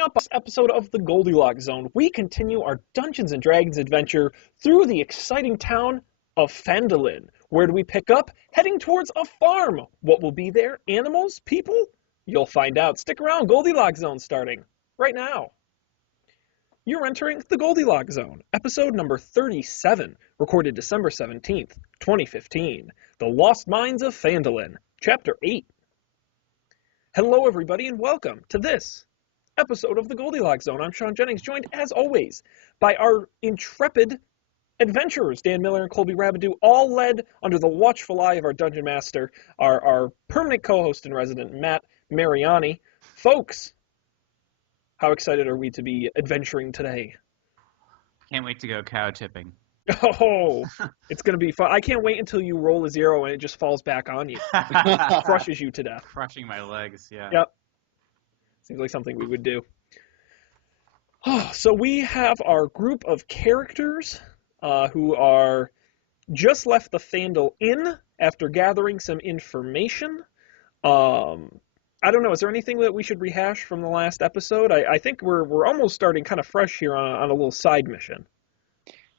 Up this episode of the Goldilocks Zone, we continue our Dungeons & Dragons adventure through the exciting town of Phandelver. Where do we pick up? Heading towards a farm. What will be there? Animals? People? You'll find out. Stick around. Goldilocks Zone starting right now. You're entering the Goldilocks Zone, episode number 37, recorded December 17th, 2015. The Lost Mines of Phandelver, Chapter 8. Hello, everybody, and welcome to this episode of the Goldilocks Zone. I'm Sean Jennings, joined, as always, by our intrepid adventurers, Dan Miller and Colby Rabideau, all led under the watchful eye of our Dungeon Master, our permanent co-host and resident, Matt Mariani. Folks, how excited are we to be adventuring today? Can't wait to go cow tipping. Oh, it's going to be fun. I can't wait until you roll a 0 and it just falls back on you. Crushes you to death. Crushing my legs, yeah. Yep. Seems like something we would do. So we have our group of characters who are just left the Phandel Inn after gathering some information. I don't know, is there anything that we should rehash from the last episode? I think we're almost starting kind of fresh here on a little side mission.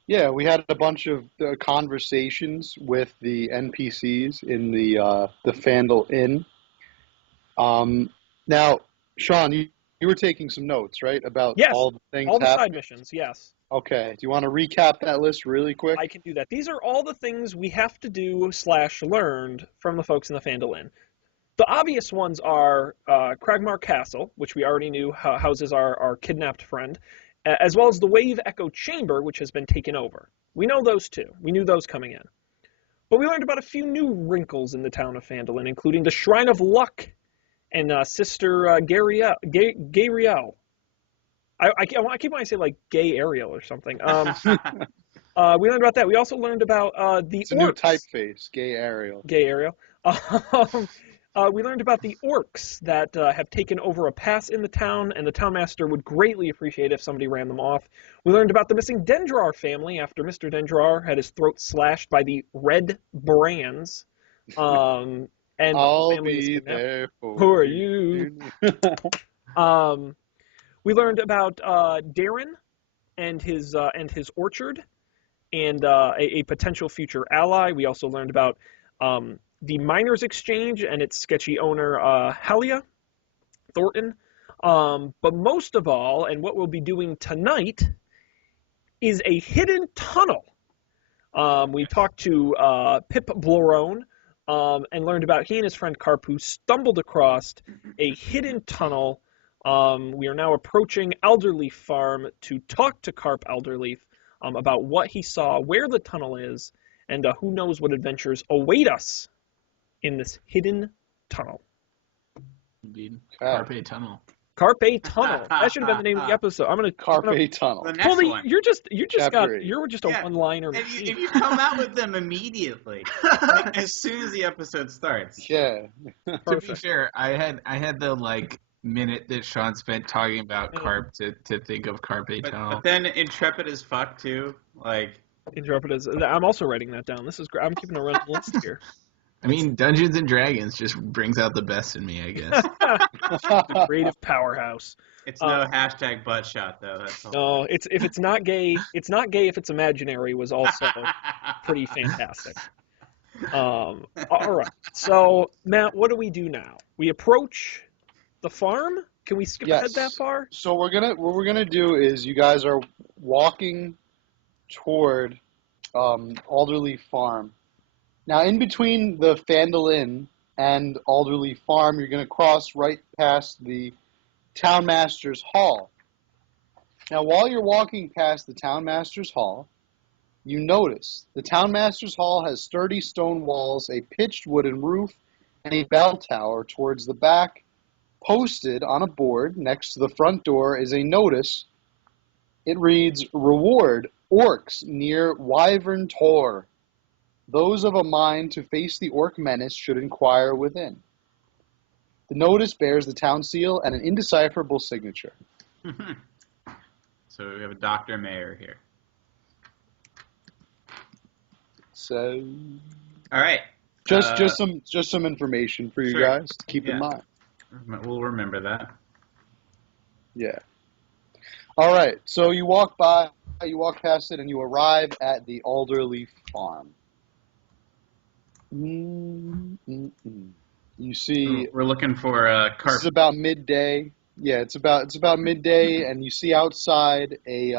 Yeah, we had a bunch of conversations with the NPCs in the Phandel Inn. Now, Sean, you were taking some notes, right, about yes, all the things all the happening? side missions, yes. Okay, do you want to recap that list really quick? I can do that. These are all the things we have to do / learned from the folks in the Phandel Inn. The obvious ones are Cragmar Castle, which we already knew houses our kidnapped friend, as well as the Wave Echo Chamber, which has been taken over. We know those two. We knew those coming in. But we learned about a few new wrinkles in the town of Phandelver, including the Shrine of Luck and Sister Gabrielle. I keep wanting to say like Gay Ariel or something. We learned about that. We also learned about the it's orcs. a new typeface, Gay Ariel. Gay Ariel. We learned about the orcs that have taken over a pass in the town, and the town master would greatly appreciate if somebody ran them off. We learned about the missing Dendrar family after Mr. Dendrar had his throat slashed by the Red Brands. And I'll be there for Who are you? We learned about Darren and his orchard, and a potential future ally. We also learned about the Miners Exchange and its sketchy owner, Halia Thornton. But most of all, and what we'll be doing tonight, is a hidden tunnel. We talked to Pip Blorone and learned about he and his friend Carp, who stumbled across a hidden tunnel. We are now approaching Alderleaf Farm to talk to Carp Alderleaf about what he saw, where the tunnel is, and who knows what adventures await us in this hidden tunnel. Indeed. Carpe Tunnel. Carpe Tunnel. That should have been the name of the episode. Carpe Tunnel. The next Colby, one. you're just Chapter 8. you're just a one-liner. If you come out with them immediately, like, as soon as the episode starts. Yeah. To be fair, I had the minute that Sean spent talking about Carp to think of Carpe Tunnel. But then Intrepid as fuck too. Intrepid is. I'm also writing that down. This is great. I'm keeping a running list here. I mean, Dungeons and Dragons just brings out the best in me, I guess. The creative powerhouse. It's no hashtag butt shot though. That's all. No, if it's not gay, it's not gay if it's imaginary was also pretty fantastic. All right. So Matt, what do we do now? We approach the farm. Can we skip ahead that far? So what we're gonna do is you guys are walking toward Alderleaf Farm. Now, in between the Phandel Inn and Alderleaf Farm, you're going to cross right past the Townmaster's Hall. Now, while you're walking past the Townmaster's Hall, you notice the Townmaster's Hall has sturdy stone walls, a pitched wooden roof, and a bell tower towards the back. Posted on a board next to the front door is a notice. It reads, "Reward Orcs near Wyvern Tor. Those of a mind to face the orc menace should inquire within." The notice bears the town seal and an indecipherable signature. So we have a Dr. Mayor here. So, all right. Just some information for you Sure. guys to keep in Yeah. mind. We'll remember that. Yeah. All right. So you walk past it, and you arrive at the Alderleaf Farm. You see, We're looking for this carp. is about midday. Yeah, it's about midday, and you see outside a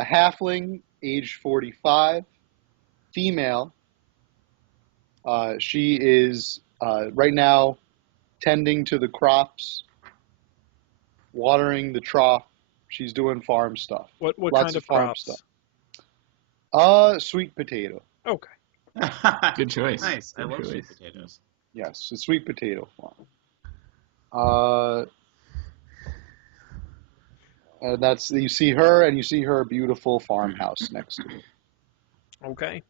halfling, aged 45, female. She is right now tending to the crops, watering the trough. She's doing farm stuff. What Lots kind of farm crops? stuff. Sweet potato. Okay. Good choice. Nice. I Good love choice. sweet potatoes. Yes, a sweet potato farm. And you see her, and you see her beautiful farmhouse next to it. Okay.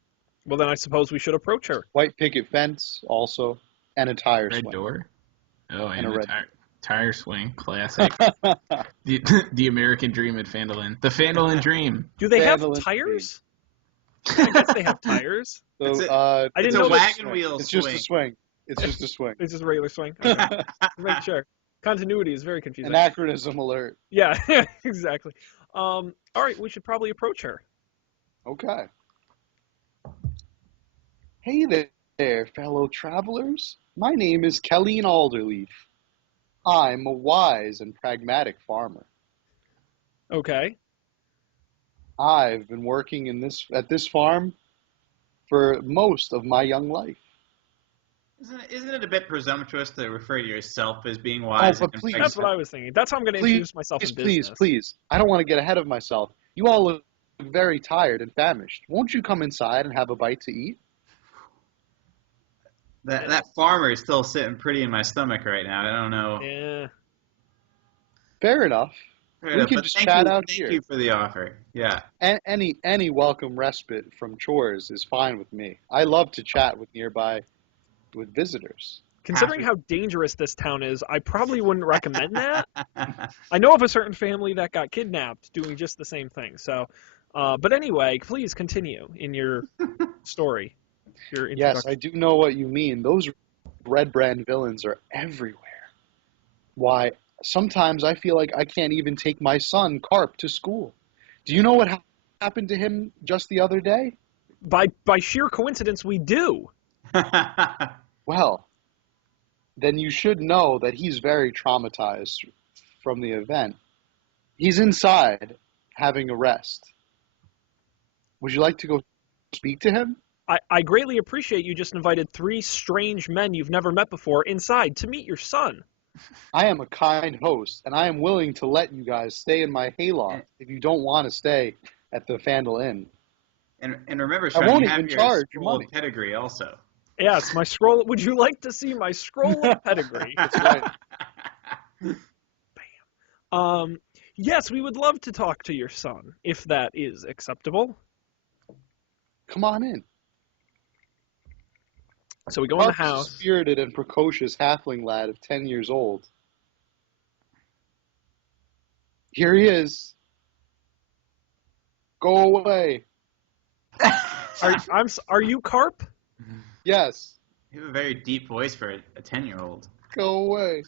Well, then I suppose we should approach her. White picket fence, also, and a tire Red swing. door. Oh, and a a red tire swing. Classic. the American dream at Phandelver. The Phandelver dream. Do they have Phandelver tires? I guess they have tires. So, I didn't It's know a that- wagon wheel It's swing. just a swing. It's just a swing. It's just a regular swing. Okay. Make sure. Continuity is very confusing. Anachronism alert. Yeah, exactly. All right, we should probably approach her. Okay. Hey there, fellow travelers. My name is Kelleen Alderleaf. I'm a wise and pragmatic farmer. Okay. I've been working at this farm for most of my young life. Isn't it a bit presumptuous to refer to yourself as being wise? but and please. That's what I was thinking. That's how I'm going to introduce myself in business. Please. I don't want to get ahead of myself. You all look very tired and famished. Won't you come inside and have a bite to eat? That farmer is still sitting pretty in my stomach right now. I don't know. Yeah. Fair enough. Right, We can but just thank chat you, out thank here. you for the offer. Yeah. Any welcome respite from chores is fine with me. I love to chat with visitors. Considering how dangerous this town is, I probably wouldn't recommend that. I know of a certain family that got kidnapped doing just the same thing. So, but anyway, please continue in your story. Your Yes, I do know what you mean. Those red brand villains are everywhere. Why, sometimes I feel like I can't even take my son, Carp, to school. Do you know what happened to him just the other day? By sheer coincidence, we do. Well, then you should know that he's very traumatized from the event. He's inside having a rest. Would you like to go speak to him? I greatly appreciate you just invited 3 strange men you've never met before inside to meet your son. I am a kind host, and I am willing to let you guys stay in my hayloft if you don't want to stay at the Phandle Inn. And remember, I Sean, won't you have even your charge you scroll money. of pedigree also. Yes, my scroll. Would you like to see my scroll of pedigree? That's right. Yes, we would love to talk to your son, if that is acceptable. Come on in. So we go in the Carp's house. a spirited and precocious halfling lad of 10 years old. Here he is. Go away. Are you Carp? Yes. You have a very deep voice for a 10-year-old. Go away.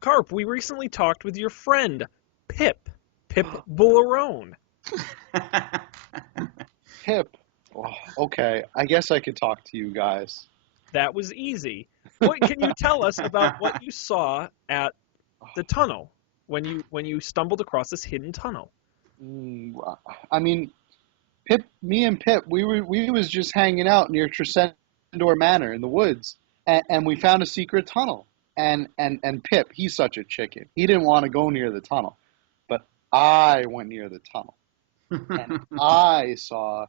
Carp, we recently talked with your friend, Pip Bullerone. Pip. Oh, okay, I guess I could talk to you guys. That was easy. What can you tell us about what you saw at the tunnel when you stumbled across this hidden tunnel? I mean, me and Pip, we was just hanging out near Tresendor Manor in the woods, and we found a secret tunnel. And Pip, he's such a chicken. He didn't want to go near the tunnel, but I went near the tunnel, and I saw.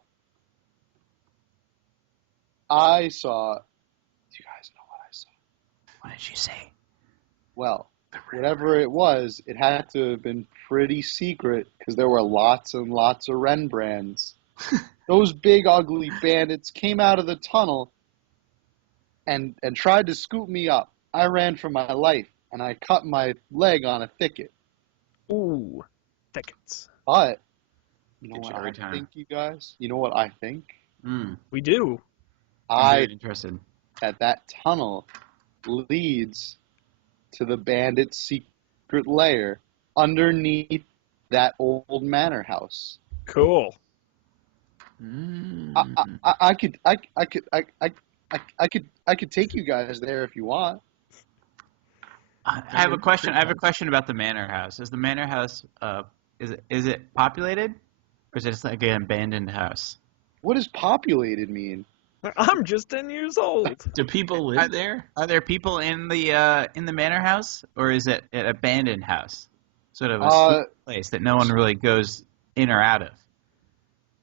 Do you guys know what I saw? What did you say? Well, whatever it was, it had to have been pretty secret because there were lots and lots of Renbrands. Those big ugly bandits came out of the tunnel and tried to scoop me up. I ran for my life and I cut my leg on a thicket. Ooh, thickets. But you know Good what story I time. think, you guys? You know what I think? We do. I'm very interested. That tunnel leads to the bandit's secret lair underneath that old manor house. Cool. I could take you guys there if you want. I have a question. I have a question about the manor house. Is the manor house is it populated, or is it just like an abandoned house? What does populated mean? I'm just 10 years old. Do people live there? Are there people in the manor house, or is it an abandoned house, sort of a secret place that no one really goes in or out of?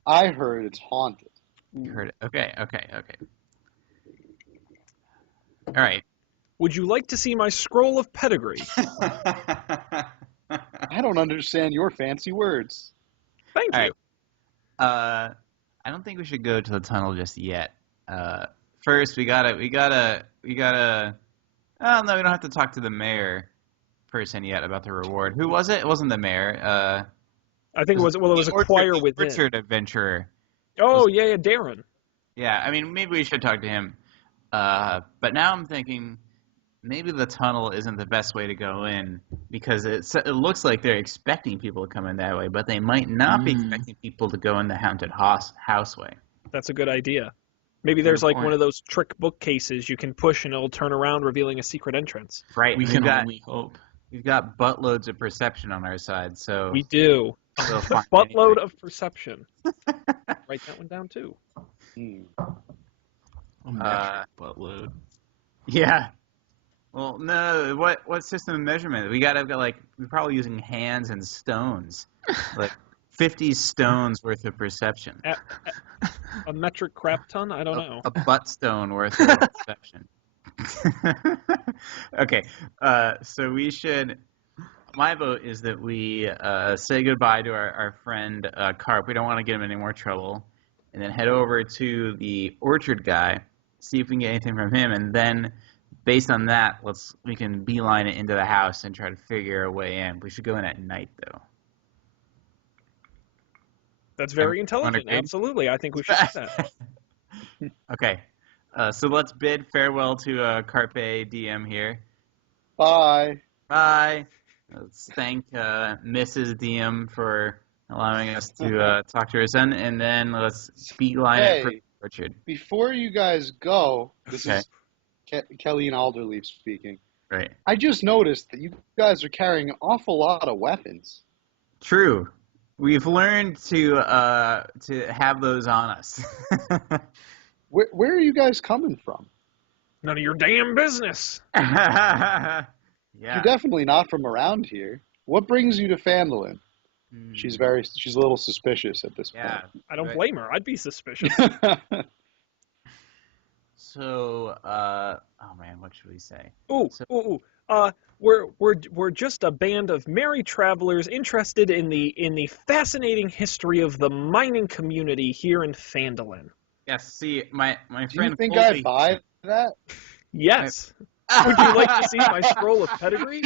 I heard it's haunted. You heard it. Okay. All right. Would you like to see my scroll of pedigree? I don't understand your fancy words. Thank you. Right. I don't think we should go to the tunnel just yet. First, we gotta. Oh no, we don't have to talk to the mayor person yet about the reward. Who was it? It wasn't the mayor. I think it was a choir within. Orchard adventurer. Oh yeah, Darren. Yeah, I mean maybe we should talk to him. But now I'm thinking maybe the tunnel isn't the best way to go in because it looks like they're expecting people to come in that way, but they might not be expecting people to go in the haunted house way. That's a good idea. Maybe there's like one of those trick bookcases you can push and it'll turn around, revealing a secrate entrance. Right. We can only hope. We've got buttloads of perception on our side, so we do. We'll find Buttload of perception. Write that one down too. Buttload. Yeah. Well, no. What system of measurement? We're probably using hands and stones, like 50 stones worth of perception. A metric crap ton? I don't know. A butt stone worth of perception. Okay. So we should. My vote is that we say goodbye to our friend Carp. We don't want to get him in any more trouble, and then head over to the orchard guy, see if we can get anything from him, and then based on that, we can beeline it into the house and try to figure a way in. We should go in at night, though. That's very intelligent. Absolutely, I think we should do that. Okay, so let's bid farewell to Carpe DM here. Bye. Bye. Let's thank Mrs. DM for allowing us to talk to her son, and then let's beeline it for Richard. Before you guys go, this is Kelly and Alderleaf speaking. Right. I just noticed that you guys are carrying an awful lot of weapons. True. We've learned to have those on us. Where are you guys coming from? None of your damn business. Yeah. You're definitely not from around here. What brings you to Phandelver? She's a little suspicious at this point. I don't blame her. I'd be suspicious. So, oh man, what should we say? We're just a band of merry travelers interested in the fascinating history of the mining community here in Phandelver. Yes. See, my friend. Do you think Colby, I buy that? Yes. Would you like to see my scroll of pedigree?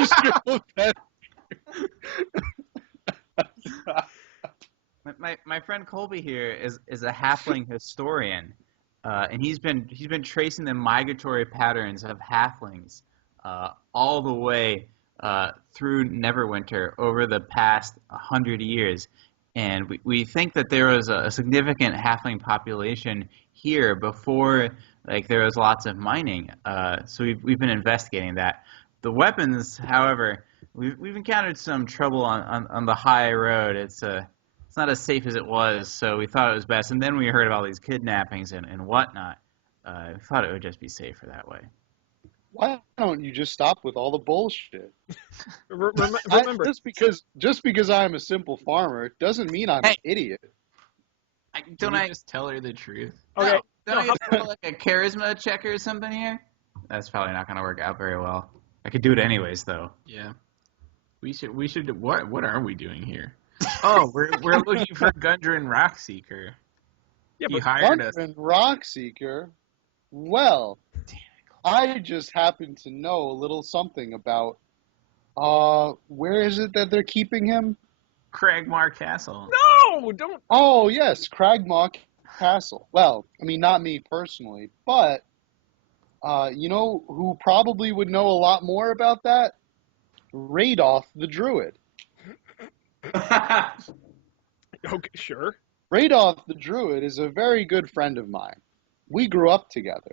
My friend Colby here is a halfling historian, and he's been tracing the migratory patterns of halflings all the way through Neverwinter over the past 100 years, and we think that there was a significant halfling population here before there was lots of mining. So we've been investigating that. The weapons, however, we've encountered some trouble on the high road. It's not as safe as it was, so we thought it was best. And then we heard about all these kidnappings and whatnot. We thought it would just be safer that way. Why don't you just stop with all the bullshit? Remember, just because I'm a simple farmer doesn't mean I'm an idiot. Don't I just tell her the truth? Okay. Don't I get to roll a charisma check or something here? That's probably not going to work out very well. I could do it anyways, though. Yeah. We should. What are we doing here? Oh, we're looking for Gundren Rockseeker. Yeah, he hired us. Gundren Rockseeker? Well, I just happen to know a little something about, where is it that they're keeping him? Cragmar Castle. No, don't. Oh, yes, Cragmar Castle. Well, I mean, not me personally, but You know who probably would know a lot more about that? Radoth the Druid. Okay, sure. Radoth the Druid is a very good friend of mine. We grew up together.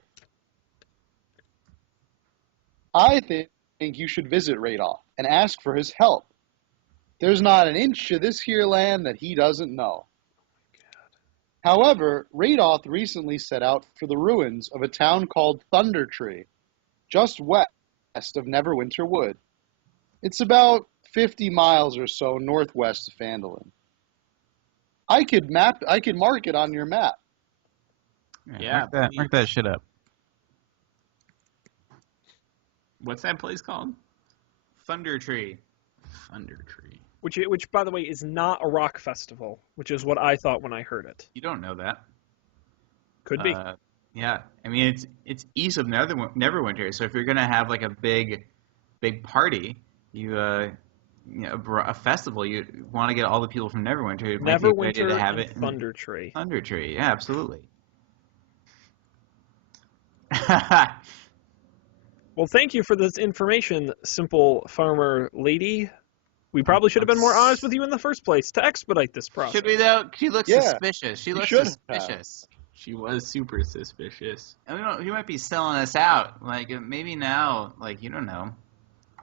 I think you should visit Radoth and ask for his help. There's not an inch of this here land that he doesn't know. However, Radoth recently set out for the ruins of a town called Thunder Tree, just west of Neverwinter Wood. It's about 50 miles or so northwest of Phandelver. I could mark it on your map. Yeah, mark that shit up. What's that place called? Thunder Tree. Thunder Tree. Which, by the way, is not a rock festival, which is what I thought when I heard it. You don't know that. Could be. Yeah, I mean it's east of Neverwinter, so if you're gonna have like a big party, a festival, you want to get all the people from Neverwinter. It might be a good idea to have it in Thunder Tree. Thunder Tree, yeah, absolutely. Well, thank you for this information, simple farmer lady. We probably should have been more honest with you in the first place to expedite this process. Should we though? She looks Yeah, suspicious. She looks should have. suspicious. She was super suspicious. And he might be selling us out. Like maybe now, like you don't know.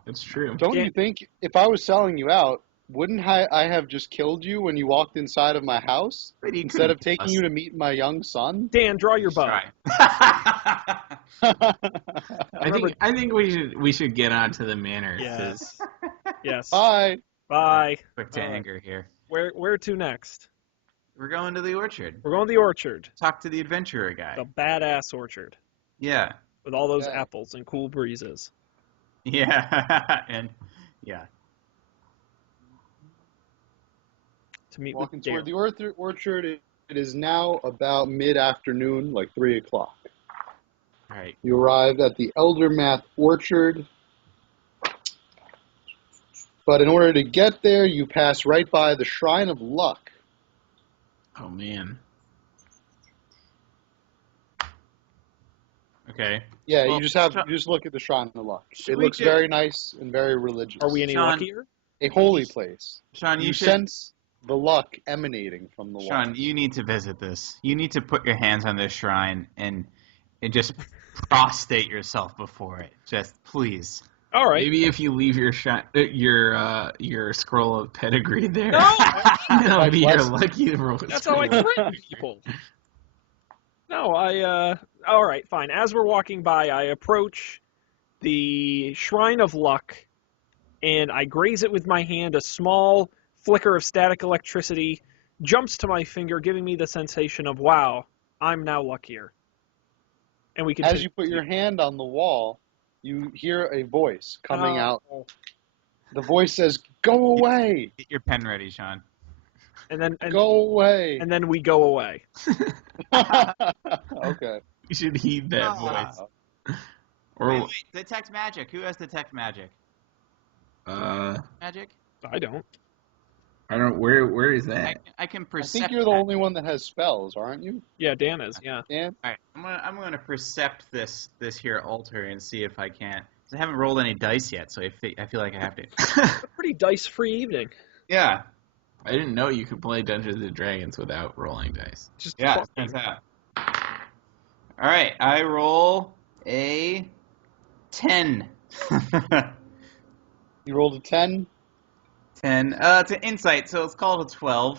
That's true. Don't you think if I was selling you out, wouldn't I have just killed you when you walked inside of my house But he instead of couldn't taking us. you to meet my young son? Dan, draw your bow. Try. I think we should get on to the manor. Yeah. 'Cause Yes. Bye. Bye. Quick to All right. anger here. Where to next? We're going to the orchard. We're going to the orchard. Talk to the adventurer guy. The badass orchard. Yeah. With all those Yeah. apples and cool breezes. Yeah. And yeah. To meet Walking with Dale. toward the orchard, it is now about mid-afternoon, like 3 o'clock. All right. You arrived at the Eldermath Orchard, but in order to get there, you pass right by the Shrine of Luck. oh man. Okay. Yeah, Well, you just look at the Shrine of Luck. Should It we looks do- very nice and very religious. Are we any Sean, luckier? A holy place. Sean, You you should. sense the luck emanating from the Sean, wall. you need to visit this. You need to put your hands on this shrine and just prostrate yourself before it. Just please. All right. Maybe if you leave your your scroll of pedigree there, No! that'll be your bless- lucky roll. That's how I train people. No, all right, fine. As we're walking by, I approach the Shrine of Luck, and I graze it with my hand. A small flicker of static electricity jumps to my finger, giving me the sensation of, wow, I'm now luckier. And we can. As you put your hand on the wall, you hear a voice coming out. The voice says, "Go away! Get your pen ready, Sean. and then Go away!" and then we go away. Okay. You should heed that Oh. voice. Or Wait, detect magic. Who has detect magic? Magic? I don't. I don't. Where is that? I can I percept. think you're the that. only one that has spells, aren't you? Yeah, Dan is. Yeah. Dan? All right, I'm gonna percept this here altar and see if I can't. 'Cause I haven't rolled any dice yet, so I feel like I have to. A pretty dice-free evening. Yeah. I didn't know you could play Dungeons and Dragons without rolling dice. Just Yeah. fuck- It turns out. All right, I roll a 10. You rolled a 10? 10. It's an insight, so it's called a 12.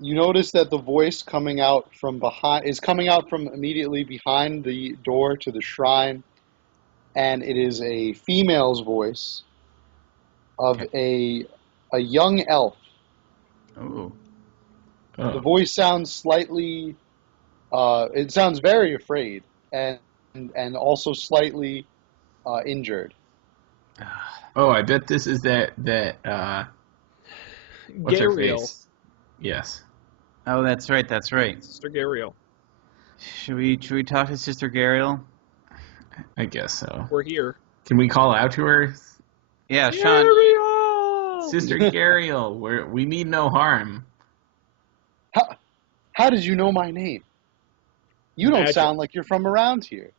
You notice that the voice coming out from behind is coming out from immediately behind the door to the shrine, and it is a female's voice of a young elf. Ooh. The voice sounds slightly, it sounds very afraid and also slightly injured. Oh, I bet this is that what's her Gariel. face? Yes. Oh, that's right. That's right. Sister Gariel. Should we talk to Sister Gariel? I guess so. We're here. Can we call out to her? Yeah, Sean. Gariel! Sister Gariel, we mean no harm. How did you know my name? You don't Magic. sound like you're from around here.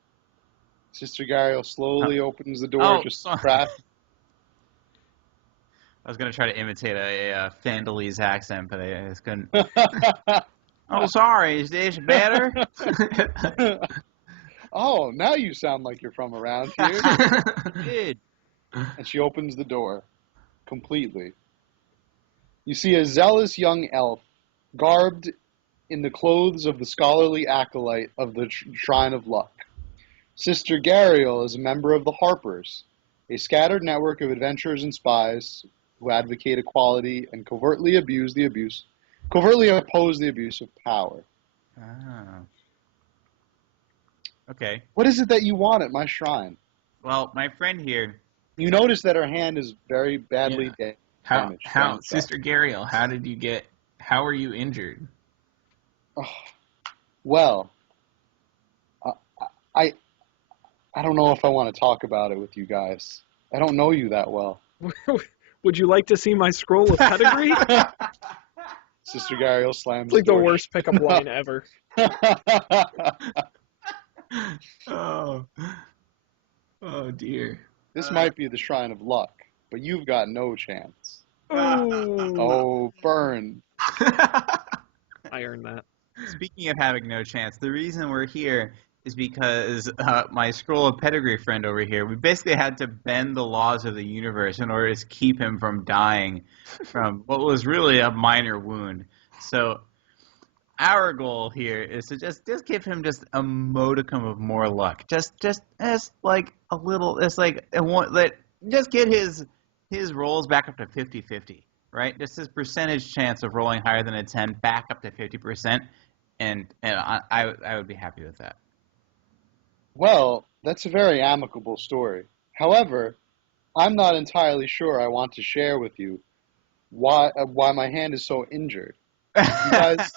Sister Gariel slowly opens the door, Oh, just sorry. crack. I was gonna try to imitate a Phandelver's accent, but I just couldn't. Oh, sorry. Is this better? Oh, now you sound like you're from around here. Did. And she opens the door completely. You see a zealous young elf, garbed in the clothes of the scholarly acolyte of the Shrine of Luck. Sister Gariel is a member of the Harpers, a scattered network of adventurers and spies who advocate equality and covertly oppose the abuse of power. Oh. Okay. What is it that you want at my shrine? Well, my friend here. You notice that her hand is very badly damaged. How, Sister Gariel, how are you injured? Oh, well, I don't know if I want to talk about it with you guys. I don't know you that well. Would you like to see my scroll of pedigree? Sister Gariel slams It's like the door worst pickup line ever. Oh dear. This might be the Shrine of Luck, but you've got no chance. Ooh. Oh, burn. I earned that. Speaking of having no chance, the reason we're here is because my scroll of pedigree friend over here, we basically had to bend the laws of the universe in order to keep him from dying from what was really a minor wound. So our goal here is to just give him just a modicum of more luck. Just like a little, just get his rolls back up to 50-50, right? Just his percentage chance of rolling higher than a 10 back up to 50%, and I would be happy with that. Well, that's a very amicable story. However, I'm not entirely sure I want to share with you why my hand is so injured. You guys,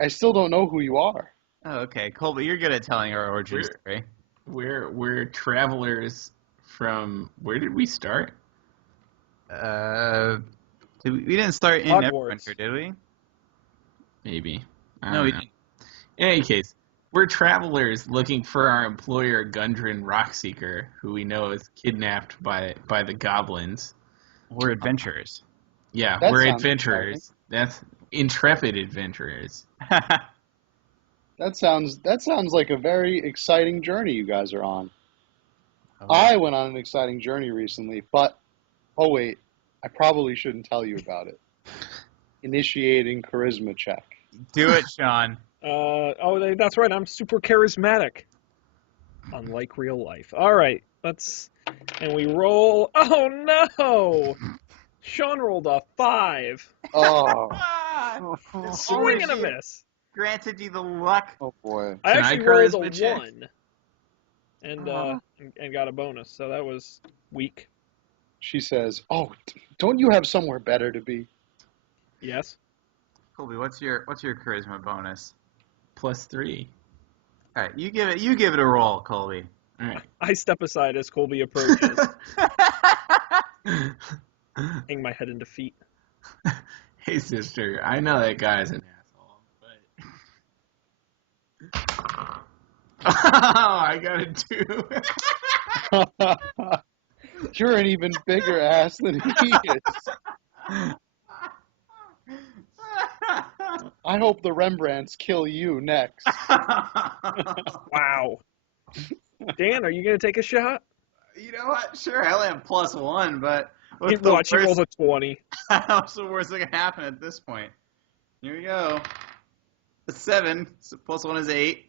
I still don't know who you are. Oh, okay, Colby, you're good at telling our origin story. We're travelers from, where did we start? We didn't start in Hogwarts. Neverwinter, did we? Maybe. No, we didn't. In any case, we're travelers looking for our employer, Gundren Rockseeker, who we know is kidnapped by the goblins. We're adventurers. Yeah, That we're sounds adventurers. That's intrepid adventurers. That sounds like a very exciting journey you guys are on. Oh. I went on an exciting journey recently, but oh wait, I probably shouldn't tell you about it. Initiating charisma check. Do it, Sean. That's right. I'm super charismatic, unlike real life. All right, and we roll. Oh no! Sean rolled a 5. Oh, Swing and a miss. Granted you the luck. oh boy. I Can I actually rolled a charisma check? 1, and got a bonus, so that was weak. She says, "Oh, don't you have somewhere better to be?" Yes. Colby, what's your charisma bonus? +3. All right, you give it a roll, Colby. All right. I step aside as Colby approaches, hang my head in defeat. Hey, sister, I know that guy's an asshole, but... Oh, I got a 2. You're an even bigger ass than he is. I hope the Rembrandts kill you next. Wow. Dan, are you gonna take a shot? You know what? Sure, I only have +1, but He rolls a 20. what's the worst that can happen at this point? Here we go. A 7, so +1 is 8.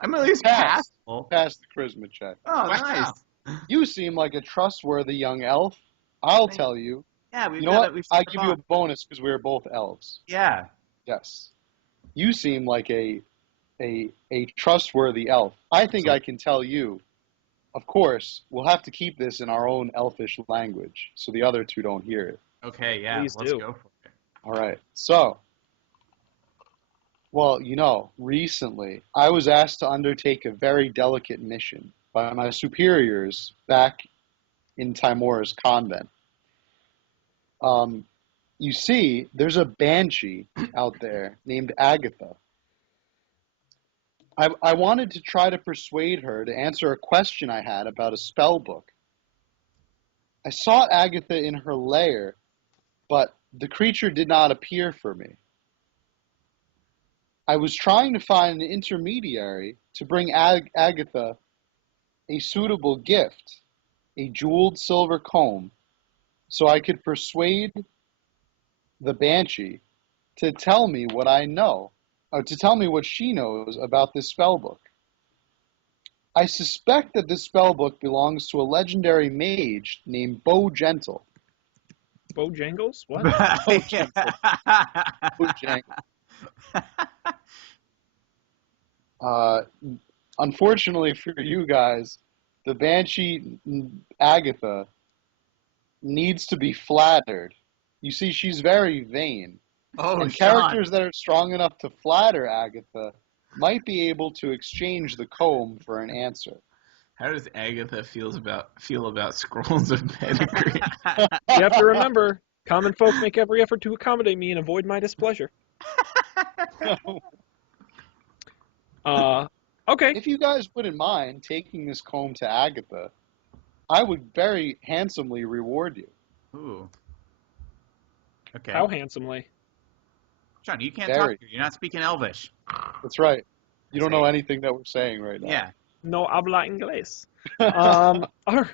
I'm at least Pass. passable. Pass the charisma check. Oh, Wow. nice. You seem like a trustworthy young elf. I'll tell you. Yeah, we've You know got what? it. We've I struck give you a bond. bonus because we are both elves. Yeah. Yes. You seem like a trustworthy elf. I think I can tell you. Of course, we'll have to keep this in our own elfish language so the other two don't hear it. Okay, yeah, Please let's do. go for it. All right. So, well, recently I was asked to undertake a very delicate mission by my superiors back in Timora's convent. You see, there's a banshee out there named Agatha. I wanted to try to persuade her to answer a question I had about a spell book. I sought Agatha in her lair, but the creature did not appear for me. I was trying to find an intermediary to bring Agatha a suitable gift, a jeweled silver comb, so I could persuade the Banshee to tell me what I know, or to tell me what she knows about this spellbook. I suspect that this spellbook belongs to a legendary mage named Bo Gentle. Bojangles? What? Bojangles. Unfortunately for you guys, the Banshee Agatha needs to be flattered. You see, she's very vain. Oh, And Sean. characters that are strong enough to flatter Agatha might be able to exchange the comb for an answer. How does Agatha feel about scrolls of pedigree? You have to remember, common folk make every effort to accommodate me and avoid my displeasure. Okay. If you guys wouldn't mind taking this comb to Agatha, I would very handsomely reward you. Ooh. Okay. How handsomely. Sean, you can't Very. talk here. You're not speaking Elvish. That's right. You don't know anything that we're saying right now. Yeah. No habla inglés. All right.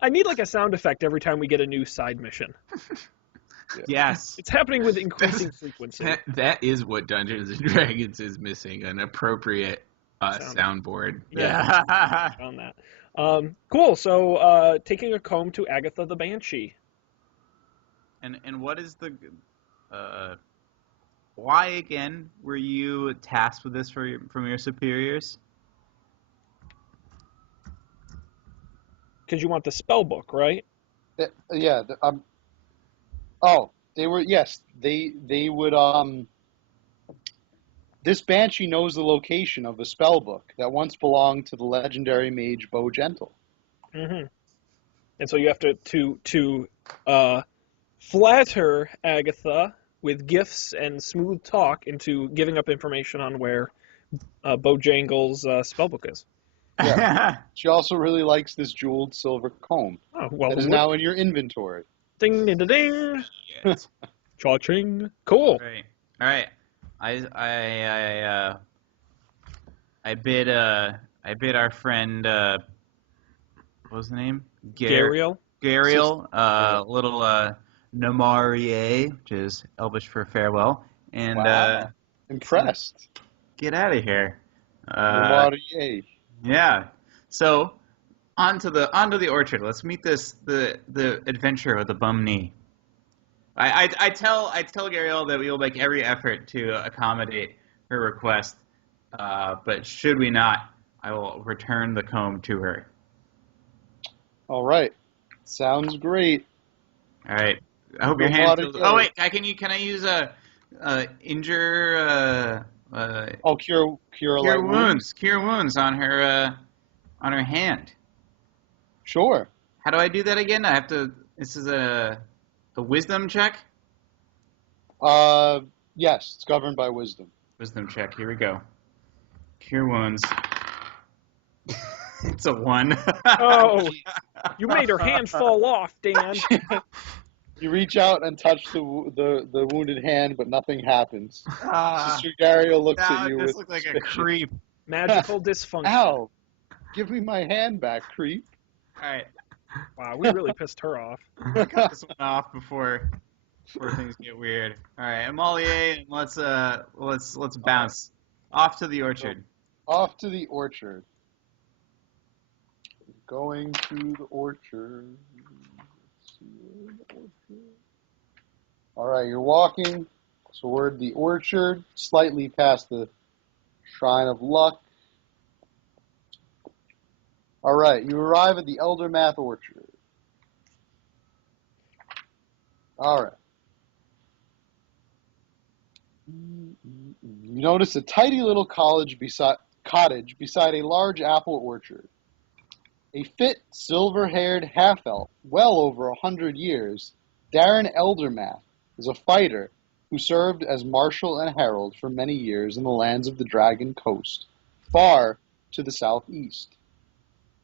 I need like a sound effect every time we get a new side mission. Yes. It's happening with increasing frequency. That is what Dungeons and Dragons is missing, an appropriate soundboard. Yeah. Found that. Cool. So taking a comb to Agatha the Banshee. And what is the why again were you tasked with this from your superiors? Because you want the spell book, right? Yeah. They were, yes. They would, this Banshee knows the location of a spell book that once belonged to the legendary mage Bo Gentle. Mm-hmm. And so you have to flatter Agatha with gifts and smooth talk into giving up information on where Bojangles' spellbook is. Yeah. She also really likes this jeweled silver comb Oh, well, that is now in your inventory. Ding, ding, ding, ding. Yes. Cha-ching. Cool. All right. I bid our friend what was the name? Gariel. Gariel, little Namarier, which is Elvish for farewell, and Wow. Impressed. get out of here. Namarier. Yeah. So onto the orchard. Let's meet the adventurer with the bum knee. I tell Gariel that we will make every effort to accommodate her request, but should we not, I will return the comb to her. All right. Sounds great. All right. I hope your hand feels. Oh wait, can I use injure? Cure wounds. Cure wounds on her hand. Sure. How do I do that again? I have to. This is a wisdom check. Yes, it's governed by wisdom. Wisdom check. Here we go. Cure wounds. It's a 1. Oh, you made her hand fall off, Dan. You reach out and touch the wounded hand, but nothing happens. Sister Gariel looks at you this with looks like a suspicion. creep. Magical dysfunction. Ow! Give me my hand back, creep. All right. Wow, we really pissed her off. Cut this one off before things get weird. All right, Amalier, let's bounce off to the orchard. Off to the orchard. Going to the orchard. Let's see where the orchard. All right, you're walking toward the orchard, slightly past the Shrine of Luck. All right, you arrive at the Eldermath Orchard. All right. You notice a tidy little cottage beside a large apple orchard. A fit, silver-haired half-elf, well over 100 years, Darren Eldermath, is a fighter who served as marshal and herald for many years in the lands of the Dragon Coast. far to the southeast.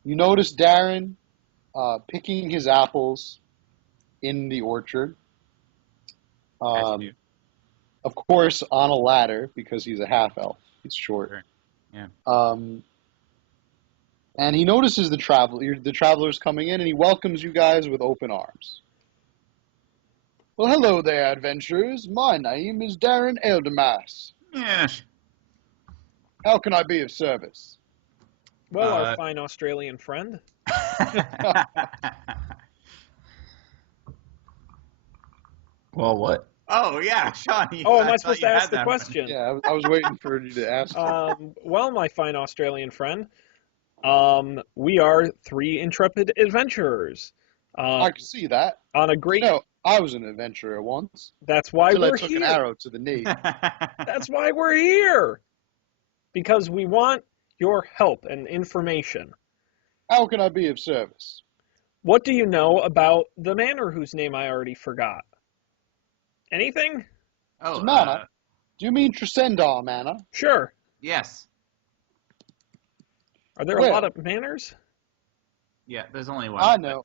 You notice Darren picking his apples in the orchard. As you do. Of course, on a ladder because he's a half elf. He's short. Sure. Yeah. And he notices the travelers coming in, and he welcomes you guys with open arms. Well, hello there, adventurers. My name is Darren Eldermass. Yes. How can I be of service? Well, our fine Australian friend. Well, what? Oh yeah, Sean. Am I supposed to ask the question? Yeah, I was waiting for you to ask. Well, my fine Australian friend, we are 3 intrepid adventurers. I can see that. On a great. No, I was an adventurer once. That's why Until we're I took here. an arrow to the knee. That's why we're here. Because we want your help and information. How can I be of service? What do you know about the manor whose name I already forgot? Anything? Oh, Manor? Do you mean Tresendar Manor? Sure. yes. Are there Where? a lot of manors? Yeah, there's only one. I know.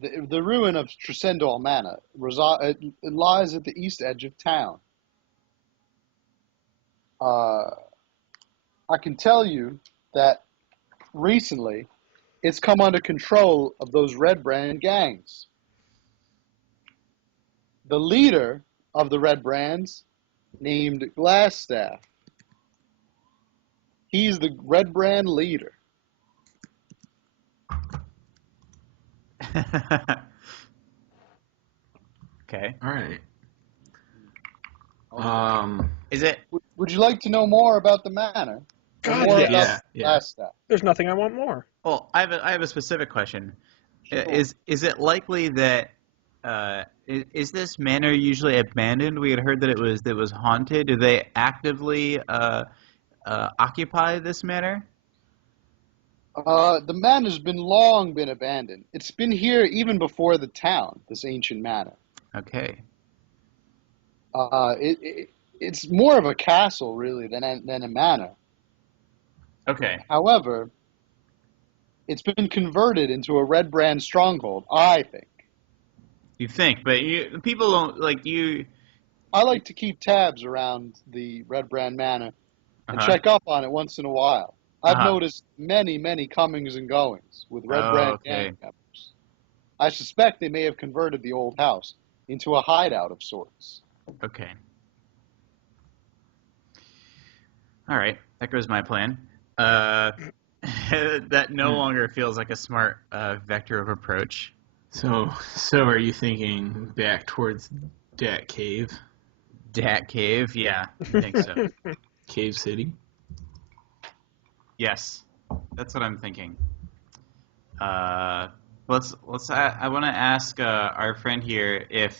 The ruin of Tresendar Manor it lies at the east edge of town. I can tell you that recently it's come under control of those Red Brand gangs. The leader of the Red Brands, named Glassstaff, he's the Red Brand leader. Okay. All right. Is it? Would you like to know more about the manor? Or God, more yes. about Yeah. Glassstaff? There's nothing I want more. Well, I have a specific question. Sure. Is it likely that is this manor usually abandoned? We had heard that it was haunted. Do they actively occupy this manor? The manor's long been abandoned. It's been here even before the town, this ancient manor. Okay. It's more of a castle, really, than a manor. Okay. However, it's been converted into a Red Brand stronghold, I think. You think, but people don't like you. I like to keep tabs around the Red Brand Manor and Uh-huh. check up on it once in a while. I've Uh-huh. noticed many comings and goings with Red Oh, Brand okay. gang members. I suspect they may have converted the old house into a hideout of sorts. Okay. All right, that goes my plan. That no longer feels like a smart vector of approach. So are you thinking back towards Dat Cave, Dat Cave, yeah, I think so. Cave City? Yes, that's what I'm thinking. Let's. I want to ask our friend here if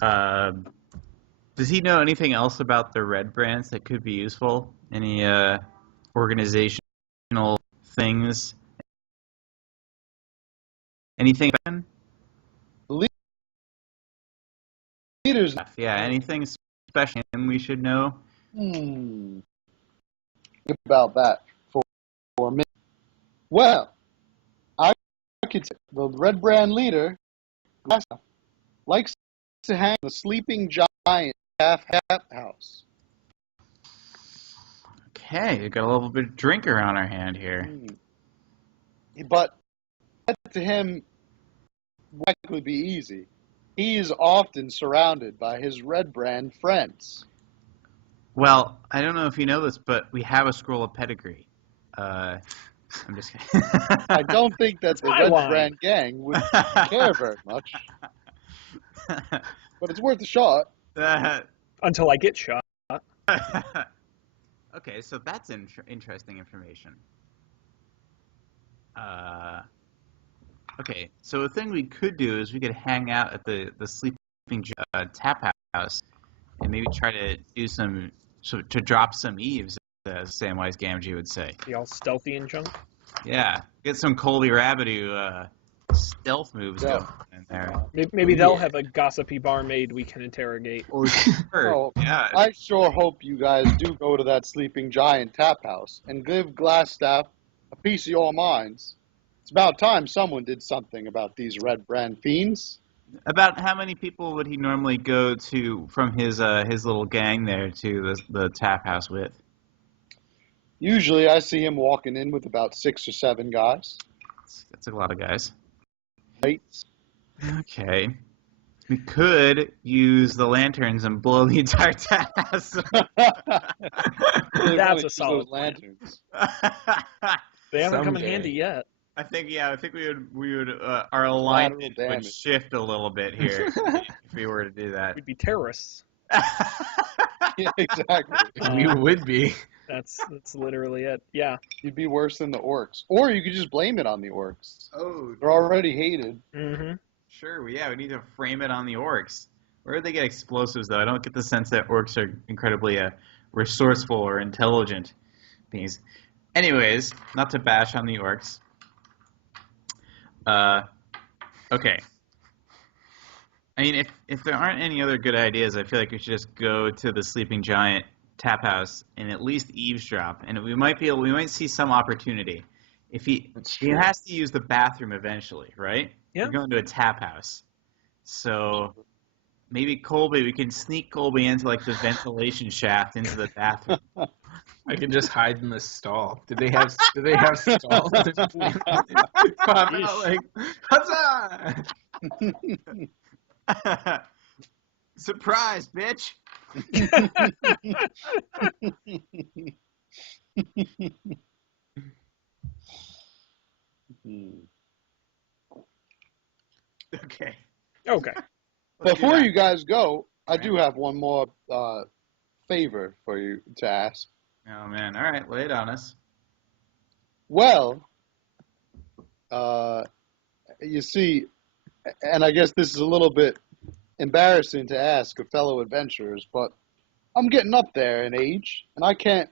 does he know anything else about the Red Brands that could be useful? Any organizational things? Anything? Leaders, Yeah, anything special we should know? think about that for a minute. Well, I could say the Red Brand leader likes to hang the sleeping giant half house. Okay, we got a little bit of drinker on our hand here. But to him would likely be easy. He is often surrounded by his Red Brand friends. Well, I don't know if you know this, but we have a scroll of pedigree. I'm just kidding. I don't think that the my Red line. Brand gang would care very much, but it's worth a shot. Until I get shot. Okay, so that's interesting information. Okay, so a thing we could do is we could hang out at the sleeping tap house and maybe try to do to drop some eaves, as Samwise Gamgee would say. Be all stealthy and junk. Yeah, get some Colby Rabbit stealth moves Yeah. going. And there. Maybe they'll Yeah. have a gossipy barmaid we can interrogate. Or sure. Oh, Yeah. I sure hope you guys do go to that sleeping giant tap house and give Glassstaff a piece of your minds. It's about time someone did something about these red brand fiends. About how many people would he normally go to from his little gang there to the tap house with? Usually I see him walking in with about 6 or 7 guys. That's a lot of guys. Right? Okay. We could use the lanterns and blow the entire tap house. Really That's wanna a use solid those plan. lanterns. They haven't come in Someday. handy yet. I think we would our alignment would damage. shift a little bit here if we were to do that. We'd be terrorists. Yeah, exactly. We would be. That's literally it. Yeah. You'd be worse than the orcs. Or you could just blame it on the orcs. Oh, They're already hated. Mm-hmm. sure. We need to frame it on the orcs. Where do they get explosives, though? I don't get the sense that orcs are incredibly resourceful or intelligent beings. Anyways, not to bash on the orcs. Okay. I mean, if there aren't any other good ideas, I feel like we should just go to the Sleeping Giant tap house and at least eavesdrop, and we might see some opportunity. If he has to use the bathroom eventually, right? Yeah. We're going to a tap house, so maybe we can sneak Colby into like the ventilation shaft into the bathroom. I can just hide in the stall. Do they have stalls? Pop out like, huzzah! Surprise, bitch! Okay. Okay. Before you guys go, I do have one more favor for you to ask. Oh man! All right, lay it on us. Well, you see, and I guess this is a little bit embarrassing to ask of fellow adventurers, but I'm getting up there in age, and I can't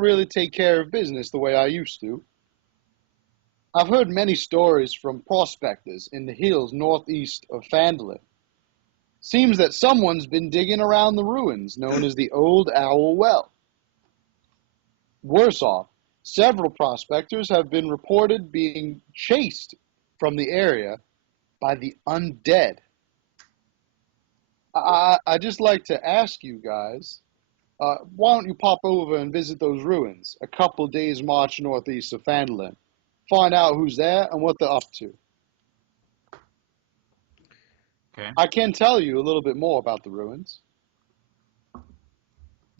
really take care of business the way I used to. I've heard many stories from prospectors in the hills northeast of Phandelver. Seems that someone's been digging around the ruins known as the Old Owl Well. Worse off, several prospectors have been reported being chased from the area by the undead. I just like to ask you guys, why don't you pop over and visit those ruins a couple days march northeast of Phandelver? Find out who's there and what they're up to. Okay. I can tell you a little bit more about the ruins.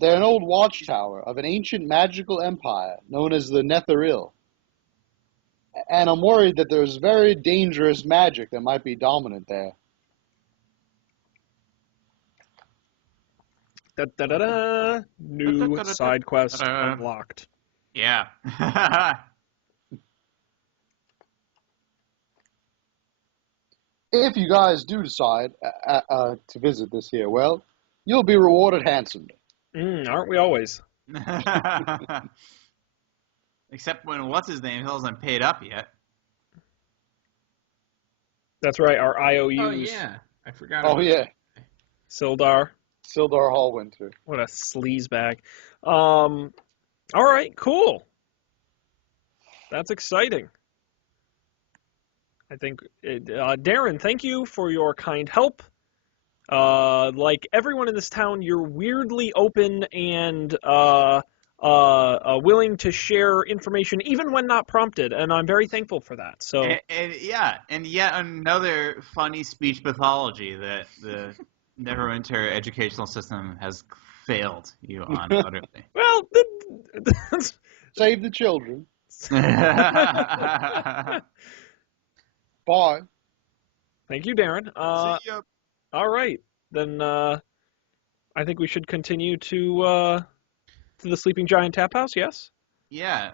They're an old watchtower of an ancient magical empire known as the Netheril. And I'm worried that there's very dangerous magic that might be dominant there. Da-da-da-da. New side quest Da-da. unlocked. Yeah. If you guys do decide to visit this here, well, you'll be rewarded handsomely. Aren't we always? Except when what's his name hasn't paid up yet. That's right, our IOUs. Oh yeah, I forgot. Oh about yeah, Sildar. Sildar Hallwinter. What a sleazebag. All right, cool. That's exciting. I think, Darren, thank you for your kind help. Like everyone in this town, you're weirdly open and willing to share information even when not prompted, and I'm very thankful for that. So, And yet another funny speech pathology that the Neverwinter educational system has failed you on utterly. well, Save the children. Bye. thank you, Darren. See ya. All right, then I think we should continue to the Sleeping Giant Tap House. Yes. Yeah.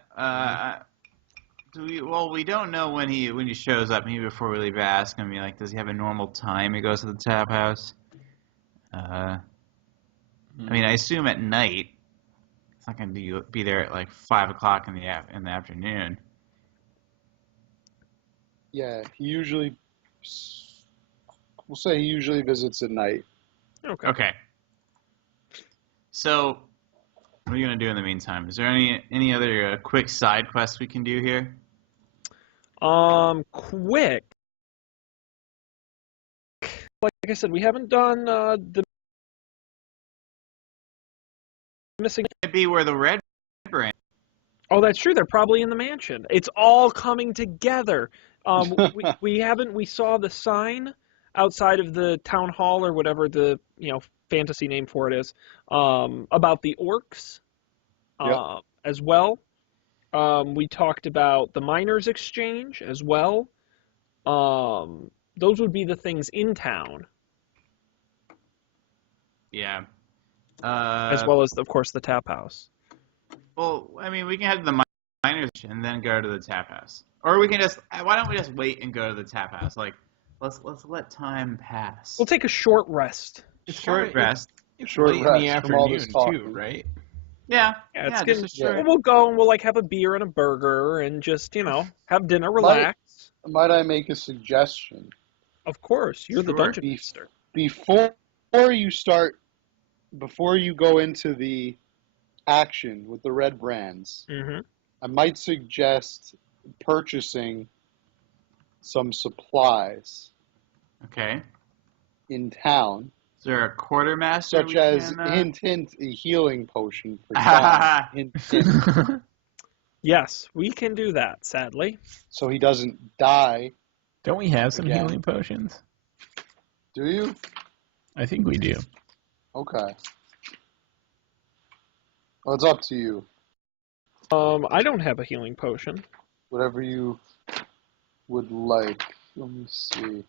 We don't know when he shows up. Maybe before we leave, ask him. Like, does he have a normal time he goes to the tap house? I mean, I assume at night. It's not going to be there at like 5 o'clock in the afternoon. Yeah, he usually We'll say he usually visits at night. Okay. Okay. So, what are you gonna do in the meantime? Is there any other quick side quests we can do here? Quick. Like I said, we haven't done the missing. It'd be where the red brand. Oh, that's true. They're probably in the mansion. It's all coming together. We haven't. We saw the sign outside of the town hall or whatever the fantasy name for it is, about the orcs, Yep. as well. We talked about the miners' exchange as well. Those would be the things in town, Yeah. as well as, of course, the tap house. Well, I mean, we can head to the miners and then go to the tap house, or we can just. Why don't we just wait and go to the tap house? Like, let's let time pass. We'll take a short rest. Short rest. It's Short late in the rest from all afternoon this too, talking. right? Yeah. Yeah, it's just getting. a short. We'll go and we'll have a beer and a burger and just have dinner, relax. Might I make a suggestion? Of course, you're the Sure. dungeon master. Before you go into the action with the red brands, Mm-hmm. I might suggest purchasing some supplies Okay. in town, Is there a quartermaster? such we as can, hint, a healing potion for John. hint, Yes, we can do that. Sadly, so he doesn't die. Don't we have some Again. healing potions? Do you? I think we do. Okay. Well, it's up to you. I don't have a healing potion. Whatever you would like. Let me see.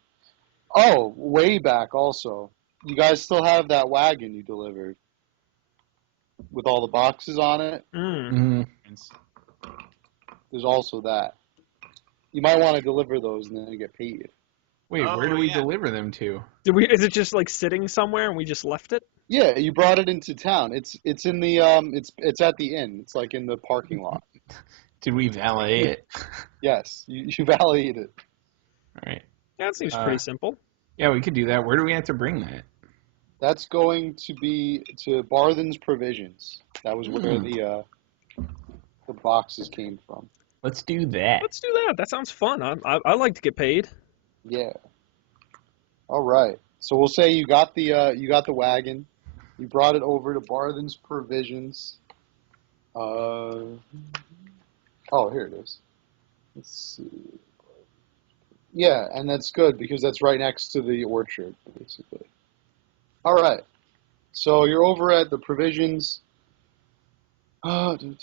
Oh, way back also. You guys still have that wagon you delivered with all the boxes on it? Mm. There's also that. You might want to deliver those and then get paid. Wait, Oh, where do we yeah. deliver them to? Is it just like sitting somewhere and we just left it? Yeah, you brought it into town. It's in the it's at the inn. It's like in the parking lot. Did we valet it? Yes, you valeted it. All right. Yeah, that seems pretty simple. Yeah, we could do that. Where do we have to bring that? That's going to be to Barthen's Provisions. That was where the boxes came from. Let's do that. Let's do that. That sounds fun. I like to get paid. Yeah. All right. So we'll say you got the wagon. You brought it over to Barthen's Provisions. Oh, here it is. Let's see. Yeah, and that's good because that's right next to the orchard, basically. All right. So you're over at the Provisions. Barthen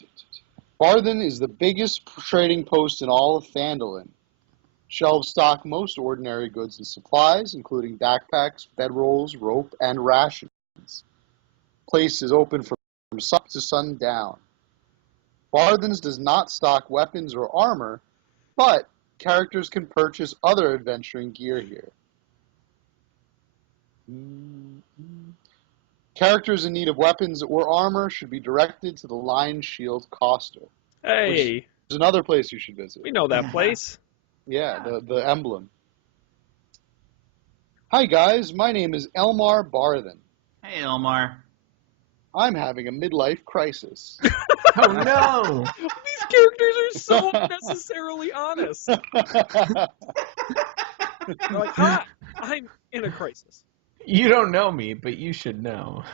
is the biggest trading post in all of Phandelver. Shelves stock most ordinary goods and supplies, including backpacks, bedrolls, rope, and rations. Place is open from sun to sundown. Barthen's does not stock weapons or armor, but characters can purchase other adventuring gear here. Characters in need of weapons or armor should be directed to the Lion Shield Coster. Hey, There's another place you should visit. we know that place. Yeah, the emblem. Hi guys, my name is Elmar Barthen. Hey, Elmar. I'm having a midlife crisis. Oh no! These characters are so unnecessarily honest. They're like, hi, I'm in a crisis. You don't know me, but you should know.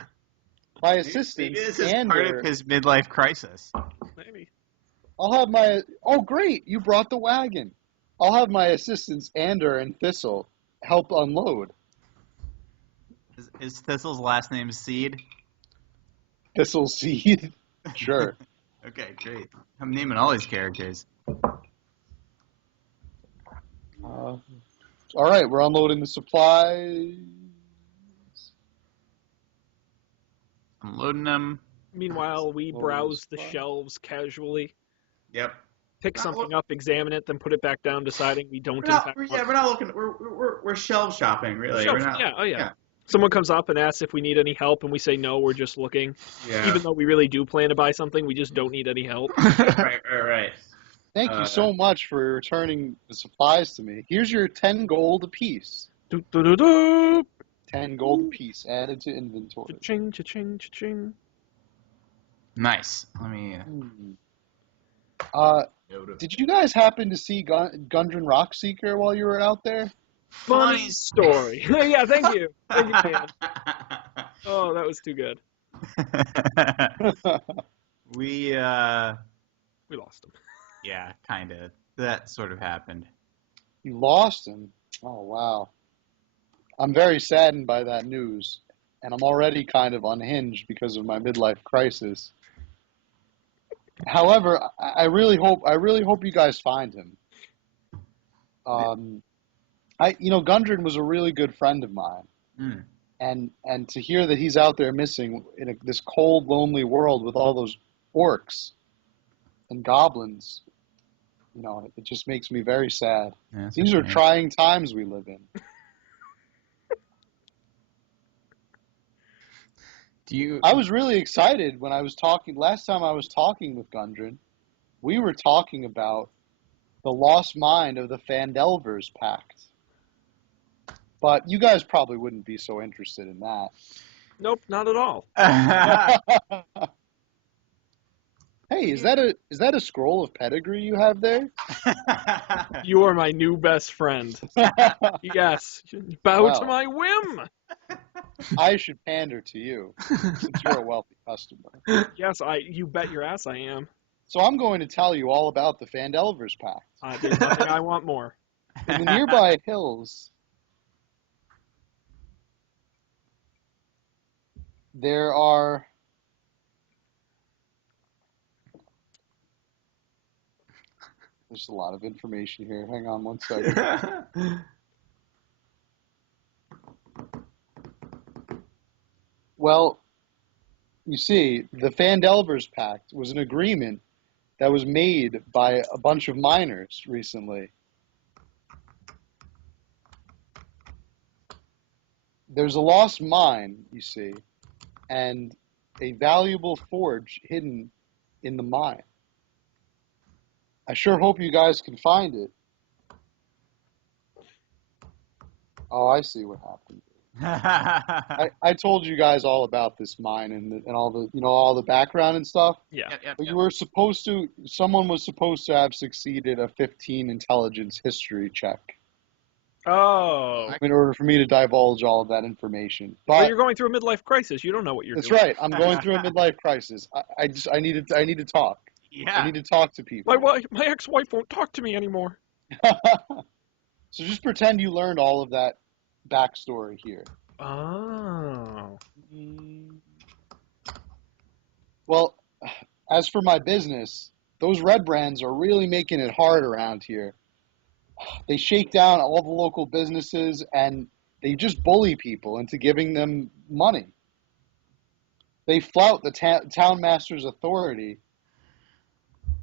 My Maybe assistant, this is part of his midlife crisis. Maybe. I'll have my. Oh, great! You brought the wagon. I'll have my assistants Ander and Thistle help unload. Is Thistle's last name Seed? Thistle Seed. Sure. Okay, great. I'm naming all these characters. All right, we're unloading the supplies. I'm loading them. Meanwhile, we Oh, browse the fun. shelves casually, Yep. pick Now, something look- up, examine it, then put it back down, deciding we don't. We're in not, fact we're, want- yeah, we're not looking. We're shelf shopping, really. Shelf- We're not, yeah, oh yeah. Someone comes up and asks if we need any help, and we say no, we're just looking. Yeah. Even though we really do plan to buy something, we just don't need any help. Right. Thank you so much for returning the supplies to me. Here's your 10 gold apiece. Do, do, do, do. 10 gold apiece added to inventory. Cha-ching, cha-ching, cha-ching. Nice. Let me. Did you guys happen to see Gundren Rockseeker while you were out there? Funny story. Yeah, thank you. Thank you, man. Oh, that was too good. We We lost him. yeah, kind of. That sort of happened. You lost him? Oh, wow. I'm very saddened by that news, and I'm already kind of unhinged because of my midlife crisis. However, I really hope you guys find him. Gundren was a really good friend of mine, and to hear that he's out there missing in this cold, lonely world with all those orcs and goblins, it just makes me very sad. Yeah, These are trying times we live in. I was really excited when I was talking, last time I was talking with Gundren, we were talking about the lost mind of the Phandelver's Pact. But you guys probably wouldn't be so interested in that. Nope, not at all. Hey, is that a scroll of pedigree you have there? You are my new best friend. Yes. Bow Well. to my whim. I should pander to you, since you're a wealthy customer. Yes, you bet your ass I am. So I'm going to tell you all about the Phandelver's Pact. There's nothing I want more. In the nearby hills, there are there's a lot of information here. Hang on one second. Well, you see, the Phandelver's Pact was an agreement that was made by a bunch of miners recently. There's a lost mine, you see, and a valuable forge hidden in the mine. I sure hope you guys can find it. Oh, I see what happened. I told you guys all about this mine and all the all the background and stuff. Yeah. But you were supposed to. Someone was supposed to have succeeded a 15 intelligence history check Oh. in order for me to divulge all of that information. Well, But you're going through a midlife crisis. You don't know what you're that's doing. right. I'm going through a midlife crisis. I need to talk. Yeah. I need to talk to people. My ex-wife won't talk to me anymore. So just pretend you learned all of that backstory here. Oh. Well, as for my business, those red brands are really making it hard around here. They shake down all the local businesses and they just bully people into giving them money. They flout the town master's authority.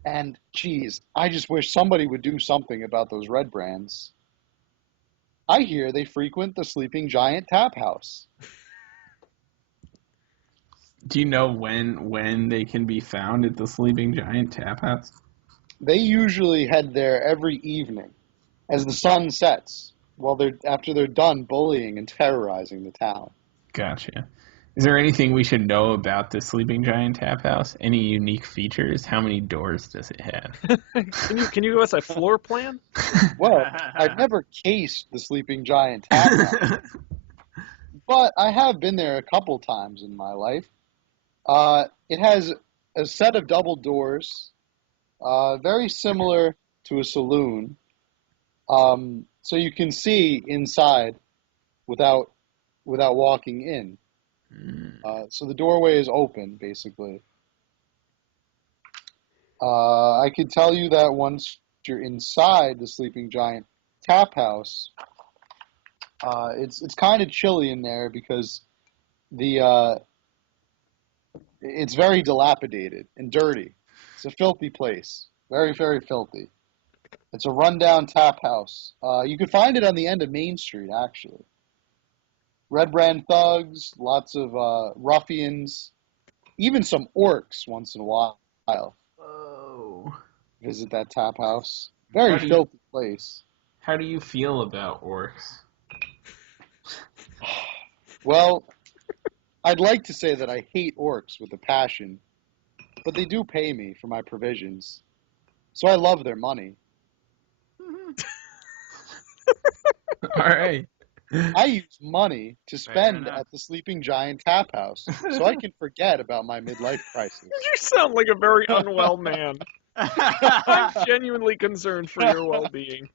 And, geez, I just wish somebody would do something about those red brands. I hear they frequent the Sleeping Giant Tap House. Do you know when they can be found at the Sleeping Giant Tap House? They usually head there every evening as the sun sets, after they're done bullying and terrorizing the town. Gotcha. Is there anything we should know about the Sleeping Giant Tap House? Any unique features? How many doors does it have? Can you give us a floor plan? Well, I've never cased the Sleeping Giant Tap House, but I have been there a couple times in my life. It has a set of double doors, very similar to a saloon, so you can see inside without walking in. So the doorway is open, basically. I can tell you that once you're inside the Sleeping Giant Tap House, it's kind of chilly in there because it's very dilapidated and dirty. It's a filthy place, very, very filthy. It's a rundown tap house. You can find it on the end of Main Street, actually. Red brand thugs, lots of ruffians, even some orcs once in a while Whoa. visit that tap house. Very filthy place. How do you feel about orcs? Well, I'd like to say that I hate orcs with a passion, but they do pay me for my provisions. So I love their money. All right. I use money to Fair spend enough. at the Sleeping Giant Tap House, so I can forget about my midlife crisis. You sound like a very unwell man. I'm genuinely concerned for your well-being.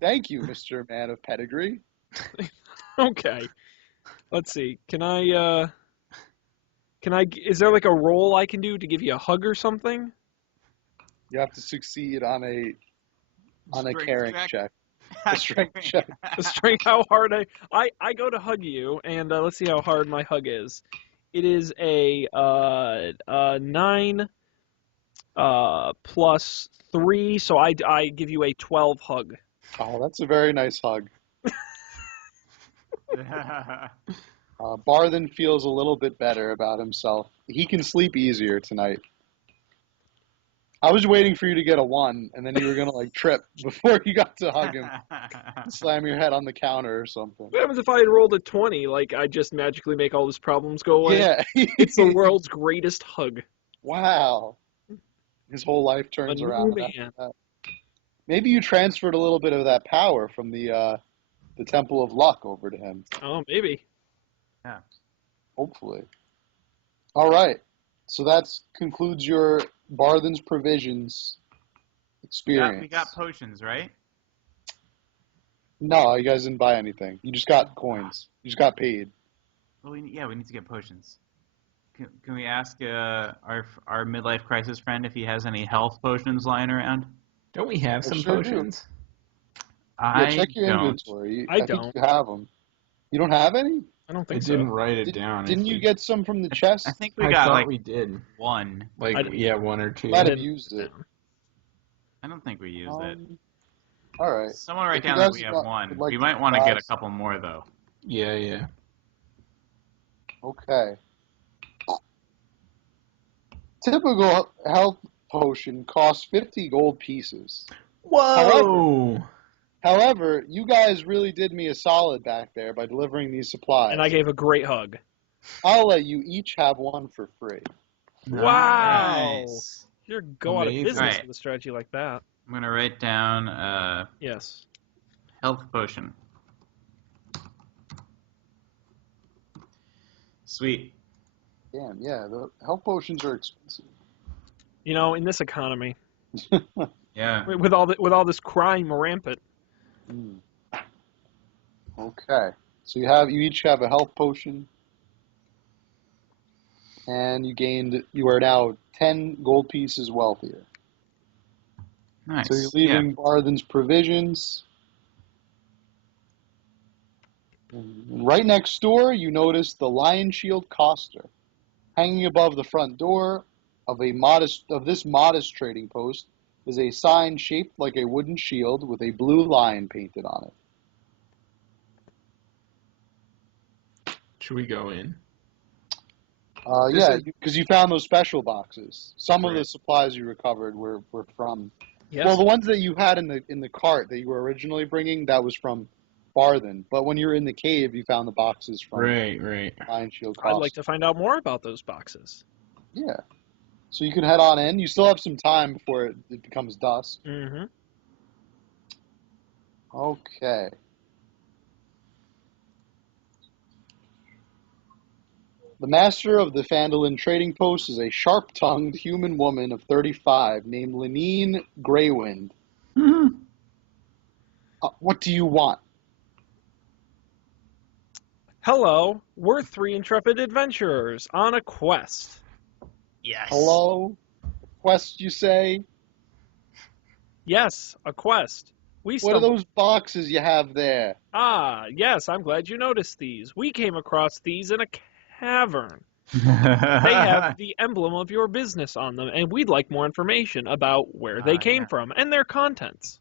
Thank you, Mr. Man of Pedigree. Okay. Let's see. Is there like a roll I can do to give you a hug or something? You have to succeed on a Strength caring check. A strength check. The strength, how hard I go to hug you, and let's see how hard my hug is. It is a 9 plus 3, so I give you a 12 hug. Oh, that's a very nice hug. Barthen feels a little bit better about himself. He can sleep easier tonight. I was waiting for you to get a 1, and then you were gonna trip before you got to hug him, slam your head on the counter or something. What happens if I had rolled a 20? Like, I just magically make all his problems go away? Yeah. It's the world's greatest hug. Wow. His whole life turns A new around man. after that. Maybe you transferred a little bit of that power from the Temple of Luck over to him. Oh, maybe. Hopefully. All right. So that concludes your Barthen's Provisions experience. We got potions, right? No, you guys didn't buy anything. You just got coins. You just got paid. Well, we need to get potions. Can we ask our midlife crisis friend if he has any health potions lying around? Don't we have some sure do. potions? Yeah, check your don't. inventory. I think don't. you have them. You don't have any? I don't I think didn't so. write it down. Didn't you get some from the chest? I think we I got thought we did. one. Like, I didn't- yeah, 1 or 2. Might have didn't- used it. I don't think we used it. All right. Someone write if you down that guys we have would one. like We to might want to get a pass- couple more though. Yeah. Okay. Typical health potion costs 50 gold pieces. Whoa! However, you guys really did me a solid back there by delivering these supplies. And I gave a great hug. I'll let you each have one for free. Wow. Nice. You're go out of Amazing. business Right. with a strategy like that. I'm gonna write down Yes. health potion. Sweet. Damn, yeah, the health potions are expensive. You know, in this economy, Yeah. with all this crime rampant. Hmm. Okay, so you each have a health potion, and you are now 10 gold pieces wealthier. Nice. So you're leaving Barthen's Provisions. And right next door, you notice the Lion Shield Coster. Hanging above the front door of this modest trading post is a sign shaped like a wooden shield with a blue lion painted on it. Should we go in? Yeah, because you found those special boxes. Some of the Right. supplies you recovered were from. Yes. Well, the ones that you had in the cart that you were originally bringing, that was from Barthen. But when you were in the cave, you found the boxes from Right. Lion Shield I'd Coster. like to find out more about those boxes. Yeah. So you can head on in. You still have some time before it becomes dusk. Mm-hmm. Okay. The master of the Phandelver trading post is a sharp-tongued human woman of 35 named Lenine Greywind. What do you want? Hello, we're 3 intrepid adventurers on a quest. Yes. Hello? Quest, you say? Yes, a quest. We What are stumbled. those boxes you have there? Ah, yes, I'm glad you noticed these. We came across these in a cavern. They have the emblem of your business on them, and we'd like more information about where they came yeah. from and their contents.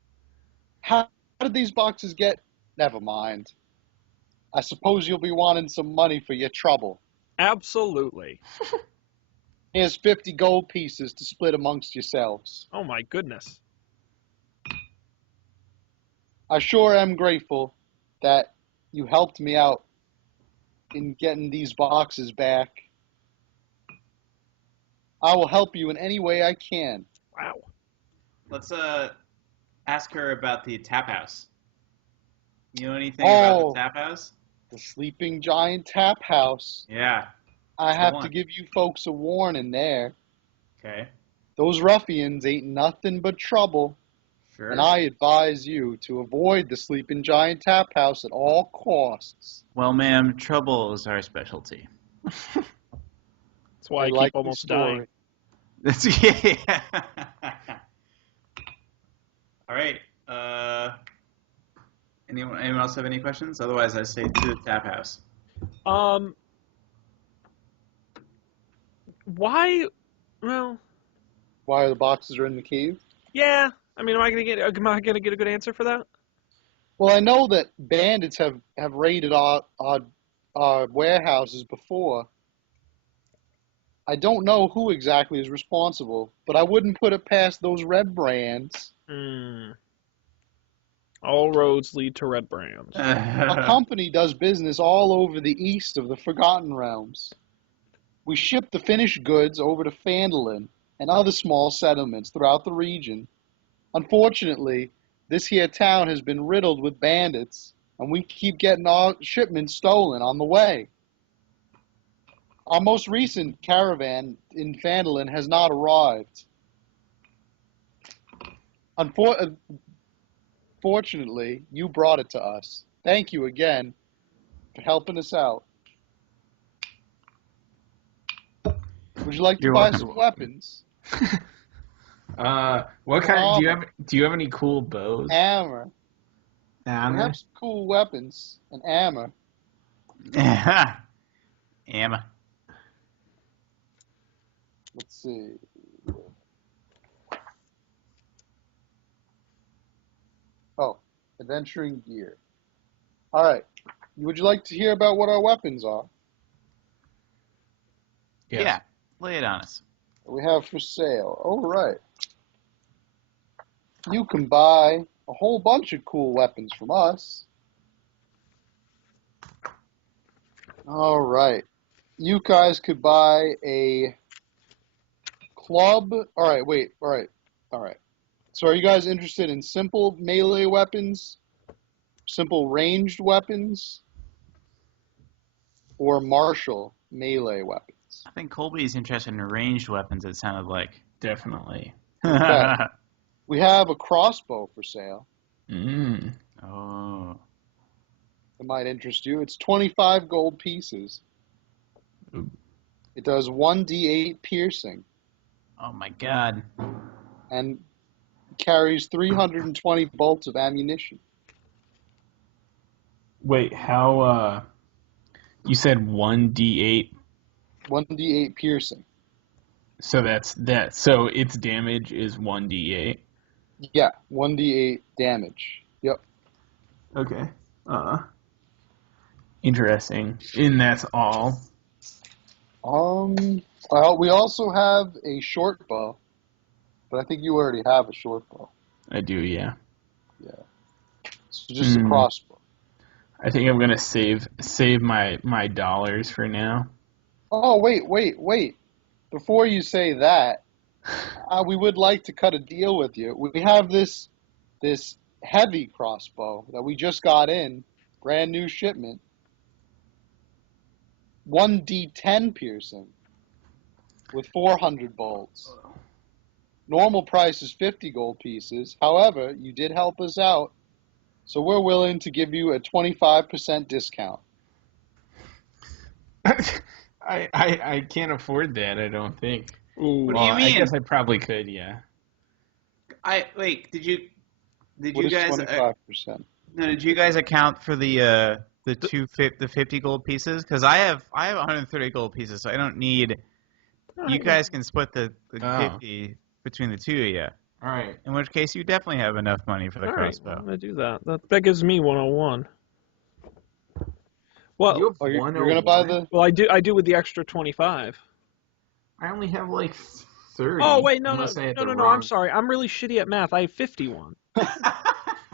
How did these boxes get? Never mind. I suppose you'll be wanting some money for your trouble. Absolutely. Here's 50 gold pieces to split amongst yourselves. Oh my goodness. I sure am grateful that you helped me out in getting these boxes back. I will help you in any way I can. Wow. Let's ask her about the tap house. You know anything about the tap house? The Sleeping Giant Tap House. Yeah. I have to one. give you folks a warning there. Okay. Those ruffians ain't nothing but trouble, Sure. and I advise you to avoid the Sleeping Giant Tap House at all costs. Well, ma'am, trouble is our specialty. That's why I like keep the almost story. dying. Yeah. All right. Anyone else have any questions? Otherwise, I say to the tap house. Why? Well, Why the boxes are in the cave? yeah. I mean, am I gonna get a good answer for that? Well, I know that bandits have raided our warehouses before. I don't know who exactly is responsible, but I wouldn't put it past those red brands. All roads lead to Red Brands. Our company does business all over the east of the Forgotten Realms. We ship the finished goods over to Phandelver and other small settlements throughout the region. Unfortunately, this here town has been riddled with bandits, and we keep getting our shipments stolen on the way. Our most recent caravan in Phandelver has not arrived. Fortunately, you brought it to us. Thank you again for helping us out. Would you like to You're buy welcome. some weapons? What kind? Do you have any cool bows? Hammer. We Hammer. have some cool weapons. An hammer. Hammer. Let's see. Oh, adventuring gear. All right. Would you like to hear about what our weapons are? Yes. Yeah. Lay it on us. We have for sale. All right. You can buy a whole bunch of cool weapons from us. All right. You guys could buy a club. All right, wait. All right. So are you guys interested in simple melee weapons, simple ranged weapons, or martial melee weapons? I think Colby's interested in ranged weapons, it sounded like. Definitely. Okay. We have a crossbow for sale. Oh. It might interest you. It's 25 gold pieces. Ooh. It does 1d8 piercing Oh, my God. and carries 320 bolts of ammunition. Wait, how? You said 1d8. 1d8 piercing. So that's that. So its damage is 1d8. Yeah, 1d8 damage. Yep. Okay. Interesting. And that's all. Well, we also have a short bow, but I think you already have a short bow. I do, yeah. Yeah. So just a crossbow. I think I'm gonna save my dollars for now. Oh, wait. Before you say that, we would like to cut a deal with you. We have this heavy crossbow that we just got in, brand new shipment. 1d10 piercing with 400 bolts. Normal price is 50 gold pieces. However, you did help us out, so we're willing to give you a 25% discount. I can't afford that, I don't think. Ooh. What do you mean? I guess I probably could, yeah. Wait, did you What is guys 25%? no, did you guys account for the 50 gold pieces? Because I have 130 gold pieces, so I don't need. You guys can split the 50 between the two of you. All right. In which case, you definitely have enough money for the All right, crossbow. I'm gonna do that. That gives me 101. Well, You have You're gonna buy the? well, I do with the extra 25. I only have like 30. Oh wait, no, unless I had the I'm wrong- sorry. I'm really shitty at math. I have 51. I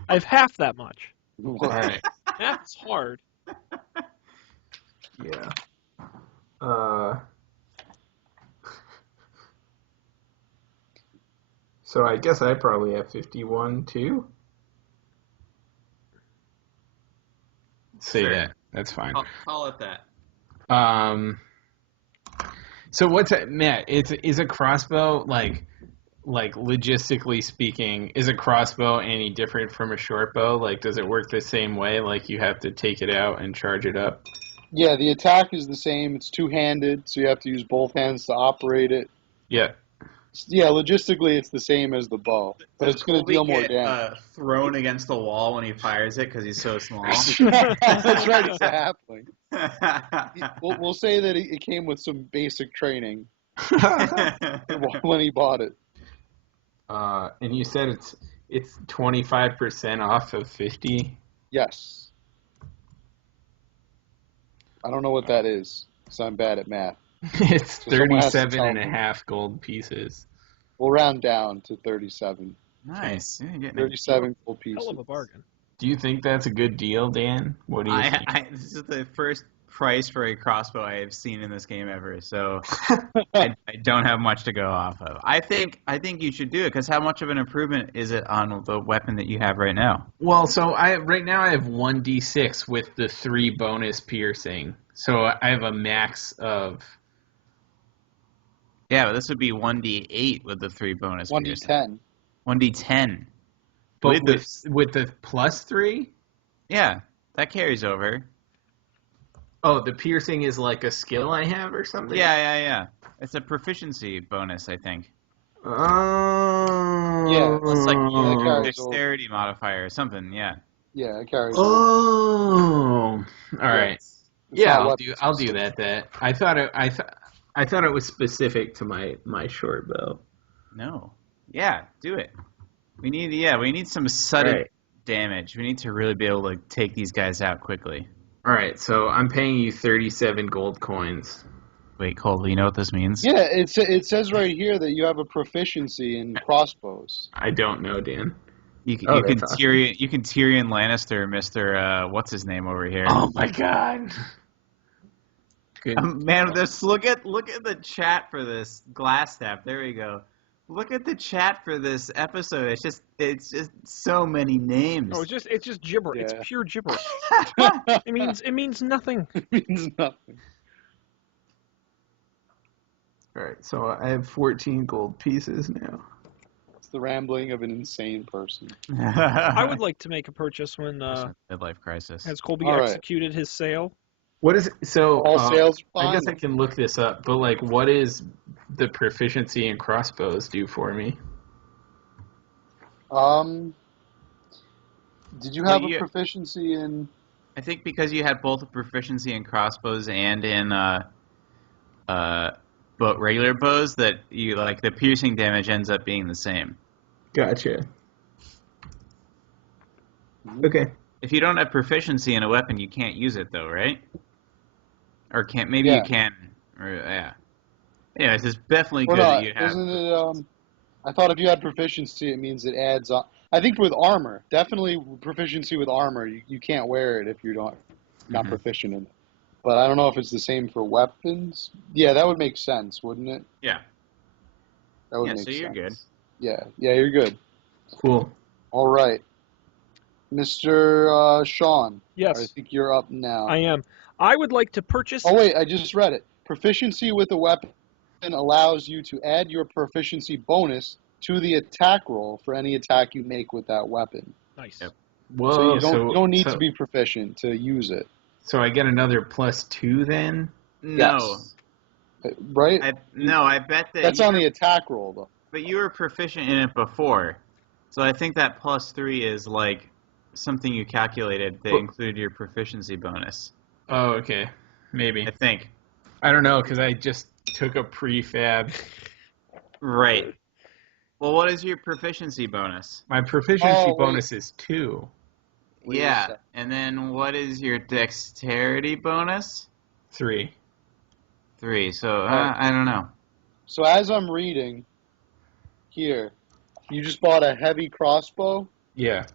have half that much. All right. Math's hard. Yeah. So I guess I probably have 51 too. Say Sure. that. That's fine. Call it that. So what's that, Matt? Is a crossbow like logistically speaking, is a crossbow any different from a short bow? Like, does it work the same way? Like, you have to take it out and charge it up? Yeah, the attack is the same. It's two-handed, so you have to use both hands to operate it. Yeah. Yeah, logistically, it's the same as the bow, but Does it's going to Colby deal more get damage. thrown against the wall when he fires it because he's so small? That's right, it's a halfling. We'll say that it came with some basic training when he bought it. And you said it's 25% off of 50? Yes. I don't know what that is, because I'm bad at math. It's So someone has to 37 tell and a me. half gold pieces. We'll round down to 37. Nice. You're getting 37 gold pieces. Hell of a bargain. Do you think that's a good deal, Dan? What do you think? This is the first price for a crossbow I have seen in this game ever, so I don't have much to go off of. I think you should do it, because how much of an improvement is it on the weapon that you have right now? Well, so right now I have 1d6 with the 3 bonus piercing. So I have a max of... Yeah, but this would be 1d8 with the 3 bonus piercing. 1d10. 1d10. But with the plus 3? Yeah, that carries over. Oh, the piercing is like a skill I have or something? Yeah. It's a proficiency bonus, I think. Oh. Yeah, It's like that carries dexterity modifier or something, yeah. Yeah, it carries over. Oh. All right. It's Yeah, not I'll do that. I thought it was specific to my short bow. No. Yeah, do it. We need some sudden damage. We need to really be able to take these guys out quickly. All right, so I'm paying you 37 gold coins. Wait, Cole, you know what this means? Yeah, it says right here that you have a proficiency in crossbows. I don't know, Dan. You can that's awesome. Tyrion Lannister, Mr. What's his name over here? Oh my God. Good. Man, look at the chat for this glass tap. There we go. Look at the chat for this episode. It's just so many names. No, it's just gibber. Yeah. It's pure gibberish. It means nothing. It means nothing. All right, so I have 14 gold pieces now. It's the rambling of an insane person. I would like to make a purchase when midlife crisis. has Colby All right. executed his sale. What is so? All sales are I fine. guess I can look this up, but what is the proficiency in crossbows do for me? Did you have a proficiency in? I think because you had both a proficiency in crossbows and in regular bows, that you the piercing damage ends up being the same. Gotcha. Okay. If you don't have proficiency in a weapon, you can't use it though, right? Or can't? Maybe you can. Or yeah. Yeah, it's definitely Or good not? that you have. Isn't it? I thought if you had proficiency, it means it adds on. I think with armor, definitely proficiency with armor, you can't wear it if you're not proficient in it. But I don't know if it's the same for weapons. Yeah, that would make sense, wouldn't it? Yeah. That would Yeah, make so sense. you're good. Yeah, you're good. Cool. All right. Mr. Sean. Yes. I think you're up now. I am. I would like to purchase... Oh, wait, I just read it. Proficiency with a weapon allows you to add your proficiency bonus to the attack roll for any attack you make with that weapon. Nice. Yep. Whoa, So you don't need to be proficient to use it. So I get another +2 then? No. Yes. Right? I bet that... That's on the attack roll, though. But you were proficient in it before. So I think that +3 is something you calculated that included your proficiency bonus. Oh, okay. Maybe. I think. I don't know, because I just took a prefab. Right. Well, what is your proficiency bonus? My proficiency bonus is 2. Yeah. And then what is your dexterity bonus? 3. 3. So, I don't know. So as I'm reading here, you just bought a heavy crossbow? Yeah.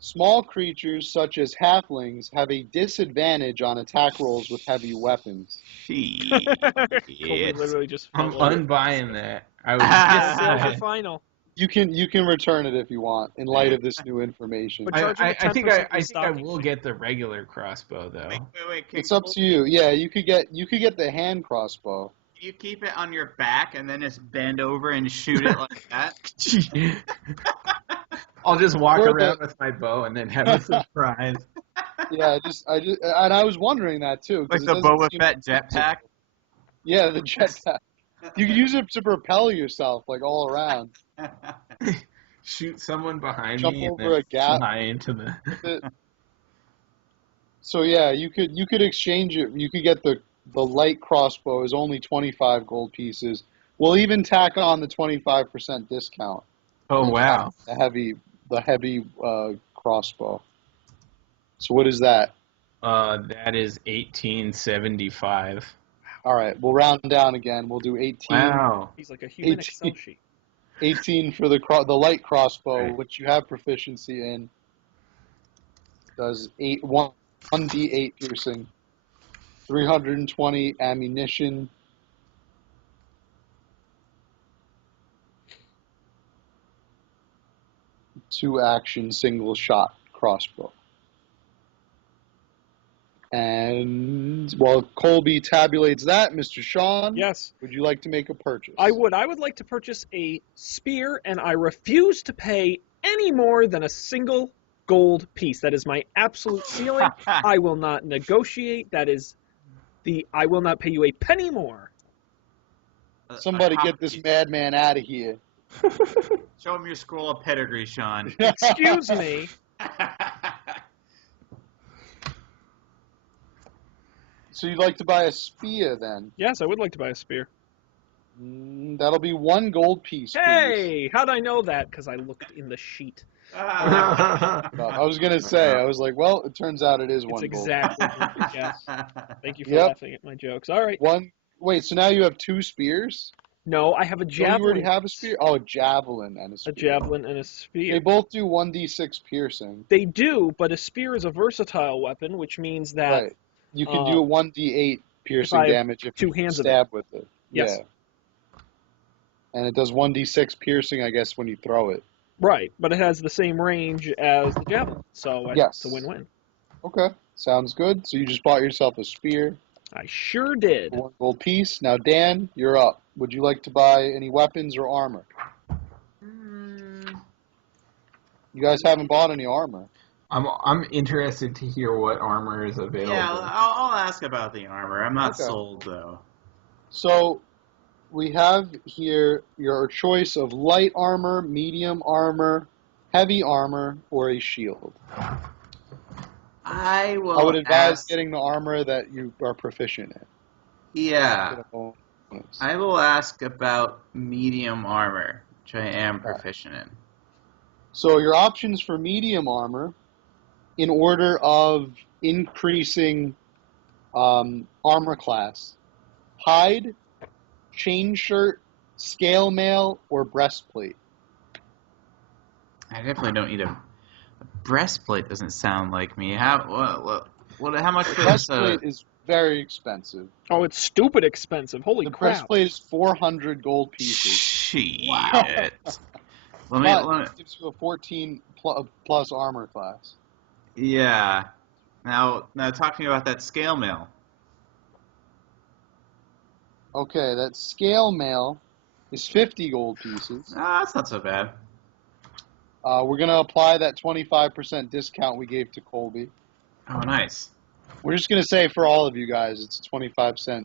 Small creatures such as halflings have a disadvantage on attack rolls with heavy weapons. Colby Shit. literally just I'm fell over. unbuying that. I was Yeah, sales are final. You can return it if you want, in light of this new information. But charge him a I think 10% I restocking will fee. get the regular crossbow though. Wait. It's up to you. Yeah, you could get the hand crossbow. Can you keep it on your back and then just bend over and shoot it like that? I'll just walk Or around with my bow and then have a surprise. Yeah, and I was wondering that too. 'Cause Like it the doesn't Boba seem- Fett jetpack? Yeah, the jetpack. You can use it to propel yourself like all around. Shoot someone behind Jump me and over then a gap. fly into the. So yeah, you could exchange it. You could get the light crossbow is only 25 gold pieces. We'll even tack on the 25% discount. Oh wow! The heavy crossbow. So what is that? That is 1875. All right, we'll round down again. We'll do 18. Wow. He's like a human 18. Excel sheet. 18 for the light crossbow, Right. which you have proficiency in. Does 1d8 piercing, 320 ammunition. Two action, single shot crossbow. And while Colby tabulates that, Mr. Sean, Yes, would you like to make a purchase? I would. I would like to purchase a spear, and I refuse to pay any more than a single gold piece. That is my absolute ceiling. I will not negotiate. That is I will not pay you a penny more. Somebody get this madman out of here. Show him your scroll of pedigree, Sean. Excuse me. So you'd like to buy a spear then? Yes, I would like to buy a spear. That'll be 1 gold piece. Please. Hey, how'd I know that? Because I looked in the sheet. I was gonna say, I was like, well, it turns out it is It's 1 exactly. gold. Yes. Thank you for Yep. laughing at my jokes. All right. Wait, so now you have 2 spears? No, I have a Don't javelin. you already have a spear? Oh, a javelin and a A spear. javelin and a spear. They both do 1d6 piercing. They do, but a spear is a versatile weapon, which means that Right. You can do a 1d8 piercing I have damage if two you hands of it. stab with it. Yes. Yeah. And it does 1d6 piercing, I guess, when you throw it. right, but it has the same range as the javelin, so Yes. it's a win-win. Okay, sounds good. So you just bought yourself a spear, I sure did. 1 gold piece. Now, Dan, you're up. Would you like to buy any weapons or armor? You guys haven't bought any armor. I'm interested to hear what armor is available. Yeah, I'll ask about the armor. I'm not Okay. sold, though. So we have here your choice of light armor, medium armor, heavy armor, or a shield. I will I would advise ask... getting the armor that you are proficient in. Yeah. Get a bonus. I will ask about medium armor, which I am proficient in. So your options for medium armor, in order of increasing armor class: hide, chain shirt, scale mail, or breastplate. I definitely don't need a breastplate. Doesn't sound like me. How much for this? Breastplate is very expensive. Oh, it's stupid expensive. Holy The crap. breastplate is 400 gold pieces. Shit. Wow. Let me. It gives you a 14 plus armor class. Yeah. Now talk to me about that scale mail. Okay, that scale mail is 50 gold pieces. Ah, that's not so bad. We're going to apply that 25% discount we gave to Colby. Oh, nice. We're just going to say for all of you guys, it's a 25%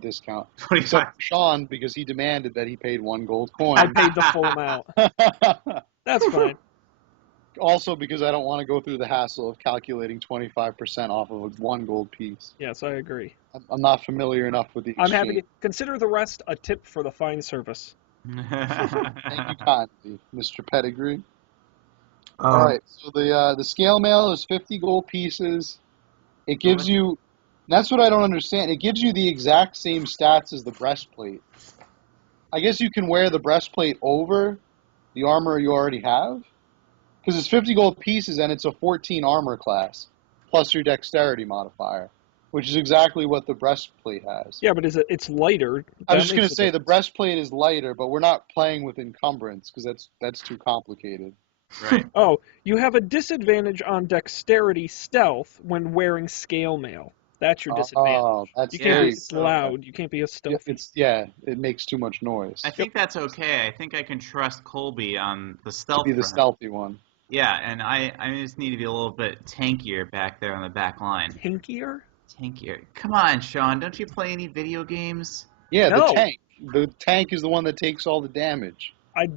discount. 25. Except for Sean, because he demanded that he paid 1 gold coin. I paid the full amount. That's fine. Also, because I don't want to go through the hassle of calculating 25% off of a 1 gold piece. Yes, I agree. I'm not familiar enough with the exchange. I'm happy to consider the rest a tip for the fine service. Thank you kindly, Mr. Pedigree. Um, All right, so the scale mail is 50 gold pieces. It gives you, that's what I don't understand. It gives you the exact same stats as the breastplate. I guess you can wear the breastplate over the armor you already have. Because it's 50 gold pieces and it's a 14 armor class, plus your dexterity modifier, which is exactly what the breastplate has. Yeah, but it's lighter. I was That just going makes to a say the difference. breastplate is lighter, but we're not playing with encumbrance because that's too complicated. Right. Oh, you have a disadvantage on dexterity stealth when wearing scale mail. That's your disadvantage. Oh, that's You can't be very as loud. You can't be as Yeah, stealthy. it makes too much noise I think that's okay. I think I can trust Colby on the to stealth be the front. stealthy one. Yeah, and I just need to be a little bit tankier back there on the back line. Hinkier? Tankier. Come on, Sean. Don't you play any video games? Yeah, No. the tank. The tank is the one that takes all the damage. I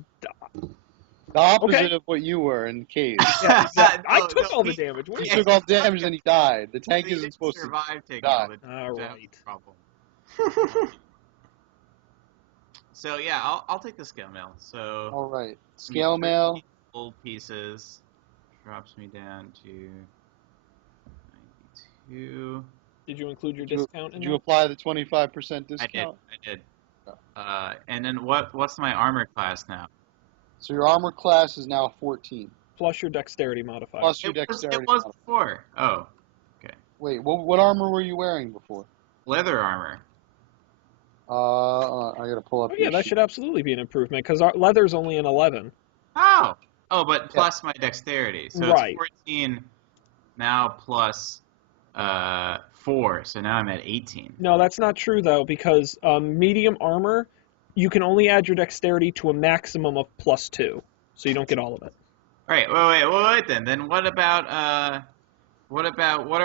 The opposite Okay. of what you were in Case. Yeah, exactly. I No, took all the he- damage. What are He you took all the damage and he died. The So tank you isn't didn't supposed to survive taking die. all the damage. All That was right. the problem. So yeah, I'll take the scale mail. So All right. Scale mail. gold pieces drops me down to 92. Did you include your Did discount in you that? apply the 25% I did. discount? I did. And then what's my armor class now? So your armor class is now 14. Plus your dexterity modifier. Plus your It dexterity. was modifier. before. Oh, Wait, what armor were you wearing before? leather armor. I gotta pull up. Oh yeah, your that sheet. should absolutely be an improvement because our leather's only an 11. Oh, but plus my dexterity. So Right. it's 14 now plus 4. So now I'm at 18. No, that's not true though because medium armor, you can only add your dexterity to a maximum of +2, so you don't get all of it. All right, wait then. Then what are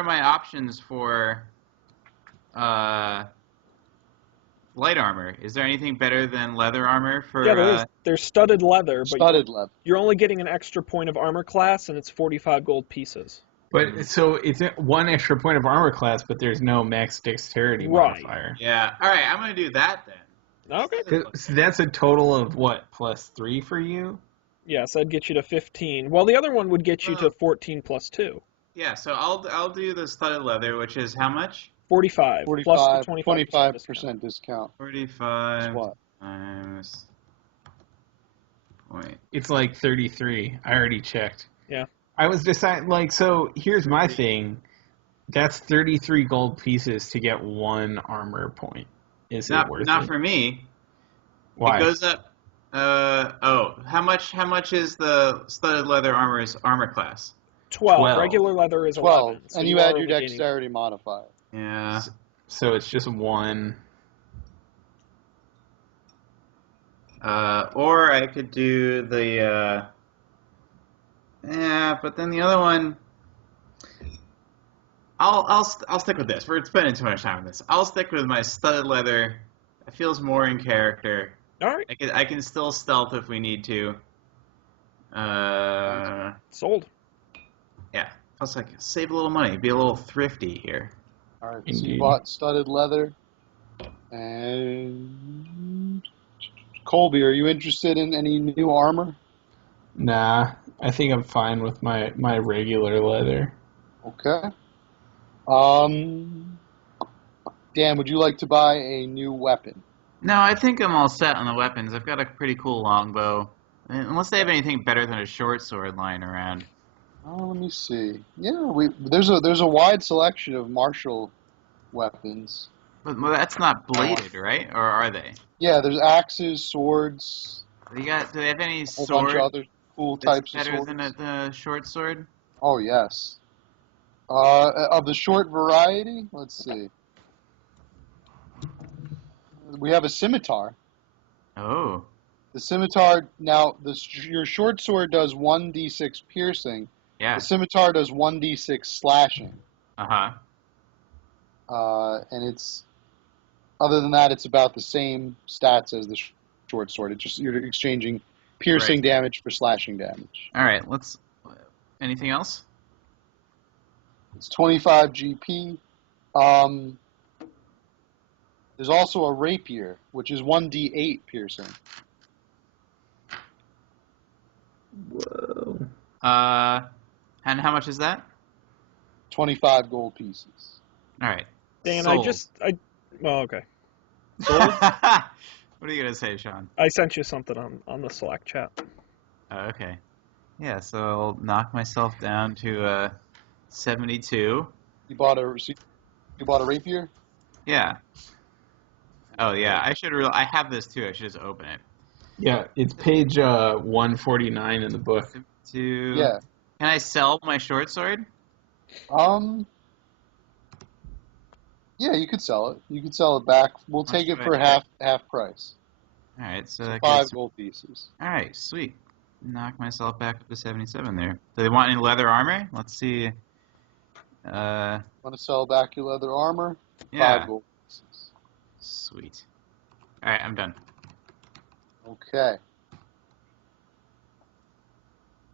my options for light armor? Is there anything better than leather armor for Yeah, there is. There's studded leather, but Studded leather. you're only getting an extra point of armor class, and it's 45 gold pieces. But so it's one extra point of armor class, but there's no max dexterity Right. modifier. Yeah. All right, I'm gonna do that then. Okay. So that's a total of what, +3 for you? Yes, that'd get you to 15. Well, the other one would get you to 14 plus 2. Yeah. So I'll do the studded leather, which is how much? 45. 45, Plus the 25% discount. 45 That's what? times. Wait. It's like 33. I already checked. Yeah. I was deciding, so here's my thing. That's 33 gold pieces to get 1 armor point. Is it worth Not it? for me. Why? It goes up. How much is the studded leather armor's armor class? 12. Regular leather is 12. 11. So And you are add your only gaining- dexterity modifier. Yeah. So it's just 1. Or I could do the. Yeah, but then the other one. I'll stick with this. We're spending too much time on this. I'll stick with my studded leather. It feels more in character. All right. I can still stealth if we need to. Sold. Yeah. Plus, I can save a little money. Be a little thrifty here. All right, so Indeed. you bought studded leather. And Colby, are you interested in any new armor? Nah, I think I'm fine with my regular leather. Okay. Dan, would you like to buy a new weapon? No, I think I'm all set on the weapons. I've got a pretty cool longbow. Unless they have anything better than a short sword lying around. Oh, let me see. Yeah, there's a wide selection of martial weapons. But that's not bladed, right? Or are they? Yeah, there's axes, swords, Do they have any a whole bunch sword of other cool that's types of better swords. than the short sword? Oh, yes. Of the short variety, let's see. We have a scimitar. Oh. The scimitar, now, your short sword does 1d6 piercing. Yeah. The scimitar does 1d6 slashing. Uh-huh. And it's, other than that, it's about the same stats as the short sword. It's just you're exchanging piercing Right. damage for slashing damage. All right, anything else? It's 25 GP. There's also a rapier, which is 1d8 piercing. Whoa. And how much is that? 25 gold pieces. All right. Dan, Sold. well, okay. What are you gonna say, Sean? I sent you something on the Slack chat. Oh, okay. Yeah, so I'll knock myself down to 72. You bought a rapier? Yeah. Oh yeah, I have this too. I should just open it. Yeah, it's page 149 in the book. 72. Yeah. Can I sell my short sword? Um. Yeah, you could sell it. You could sell it back. We'll How much take it do for half price. All right, so So that 5 gets. gold pieces. All right, sweet. Knock myself back up to 77 there. Do they want any leather armor? Let's see. Want to sell back your leather armor? Yeah. 5 gold pieces. Sweet. All right, I'm done. Okay.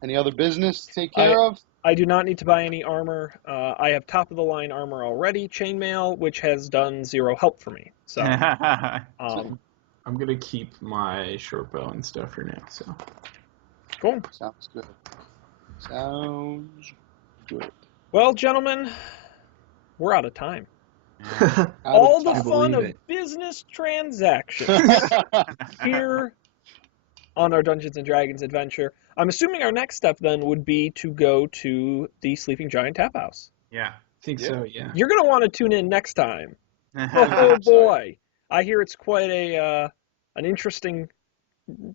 Any other business to take care of? I do not need to buy any armor. I have top-of-the-line armor already, chainmail, which has done 0 help for me. So, I'm gonna keep my short bow and stuff for now. So cool. Sounds good. Sounds good. Well, gentlemen, we're out of time. Yeah. All the I fun believe of it. business transactions here on our Dungeons and Dragons adventure. I'm assuming our next step then would be to go to the Sleeping Giant Tap House. Yeah. I think so. Yeah. You're going to want to tune in next time. Oh boy, I hear it's quite an interesting,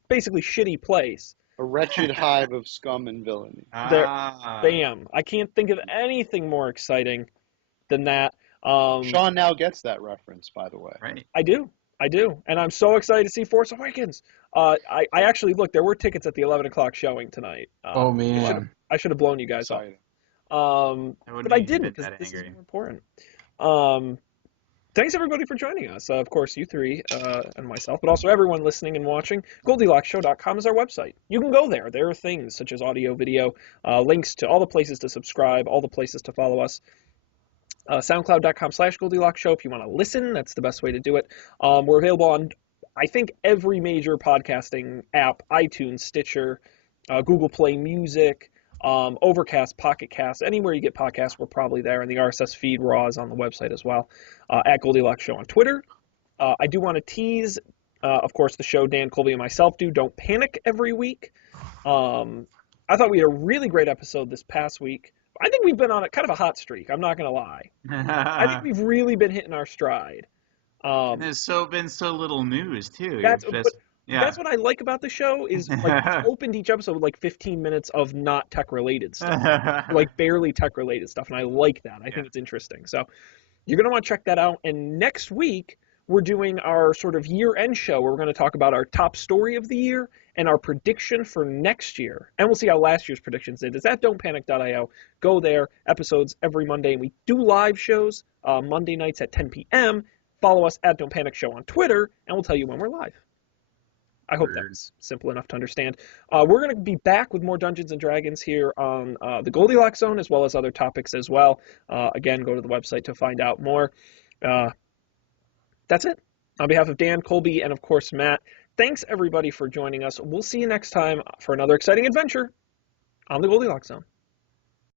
basically shitty place. A wretched hive of scum and villainy. Bam! I can't think of anything more exciting than that. Sean now gets that reference, by the way. Right. I do, and I'm so excited to see Force Awakens. I actually looked. There were tickets at the 11 o'clock showing tonight. Oh man. I should have blown you guys Exciting. off. I wouldn't But I be didn't because that this is angry. more important. Thanks everybody for joining us. Of course, you three and myself, but also everyone listening and watching. GoldilocksShow.com is our website. You can go there. There are things such as audio, video, links to all the places to subscribe, all the places to follow us. SoundCloud.com/GoldilocksShow if you want to listen. That's the best way to do it. We're available on, I think, every major podcasting app: iTunes, Stitcher, Google Play Music, Overcast, Pocket Cast. Anywhere you get podcasts, we're probably there. And the RSS feed, Raw, is on the website as well. At Goldilocks Show on Twitter. I do want to tease, of course, the show Dan, Colby, and myself do Don't Panic every week. I thought we had a really great episode this past week. I think we've been on a kind of a hot streak. I'm not going to lie. I think we've really been hitting our stride. There's been so little news too. That's Yeah. what I like about the show is like we've opened each episode with like 15 minutes of not tech related stuff, like barely tech related stuff, and I like that. I think it's interesting. So you're going to want to check that out. And next week we're doing our sort of year-end show where we're going to talk about our top story of the year and our prediction for next year. And we'll see how last year's predictions did. It's at don'tpanic.io. Go there. Episodes every Monday. And we do live shows Monday nights at 10 p.m. Follow us at Don't Panic Show on Twitter, and we'll tell you when we're live. I hope that's simple enough to understand. We're going to be back with more Dungeons & Dragons here on the Goldilocks Zone, as well as other topics as well. Again, go to the website to find out more. That's it. On behalf of Dan, Colby, and of course Matt, thanks everybody for joining us. We'll see you next time for another exciting adventure on the Goldilocks Zone.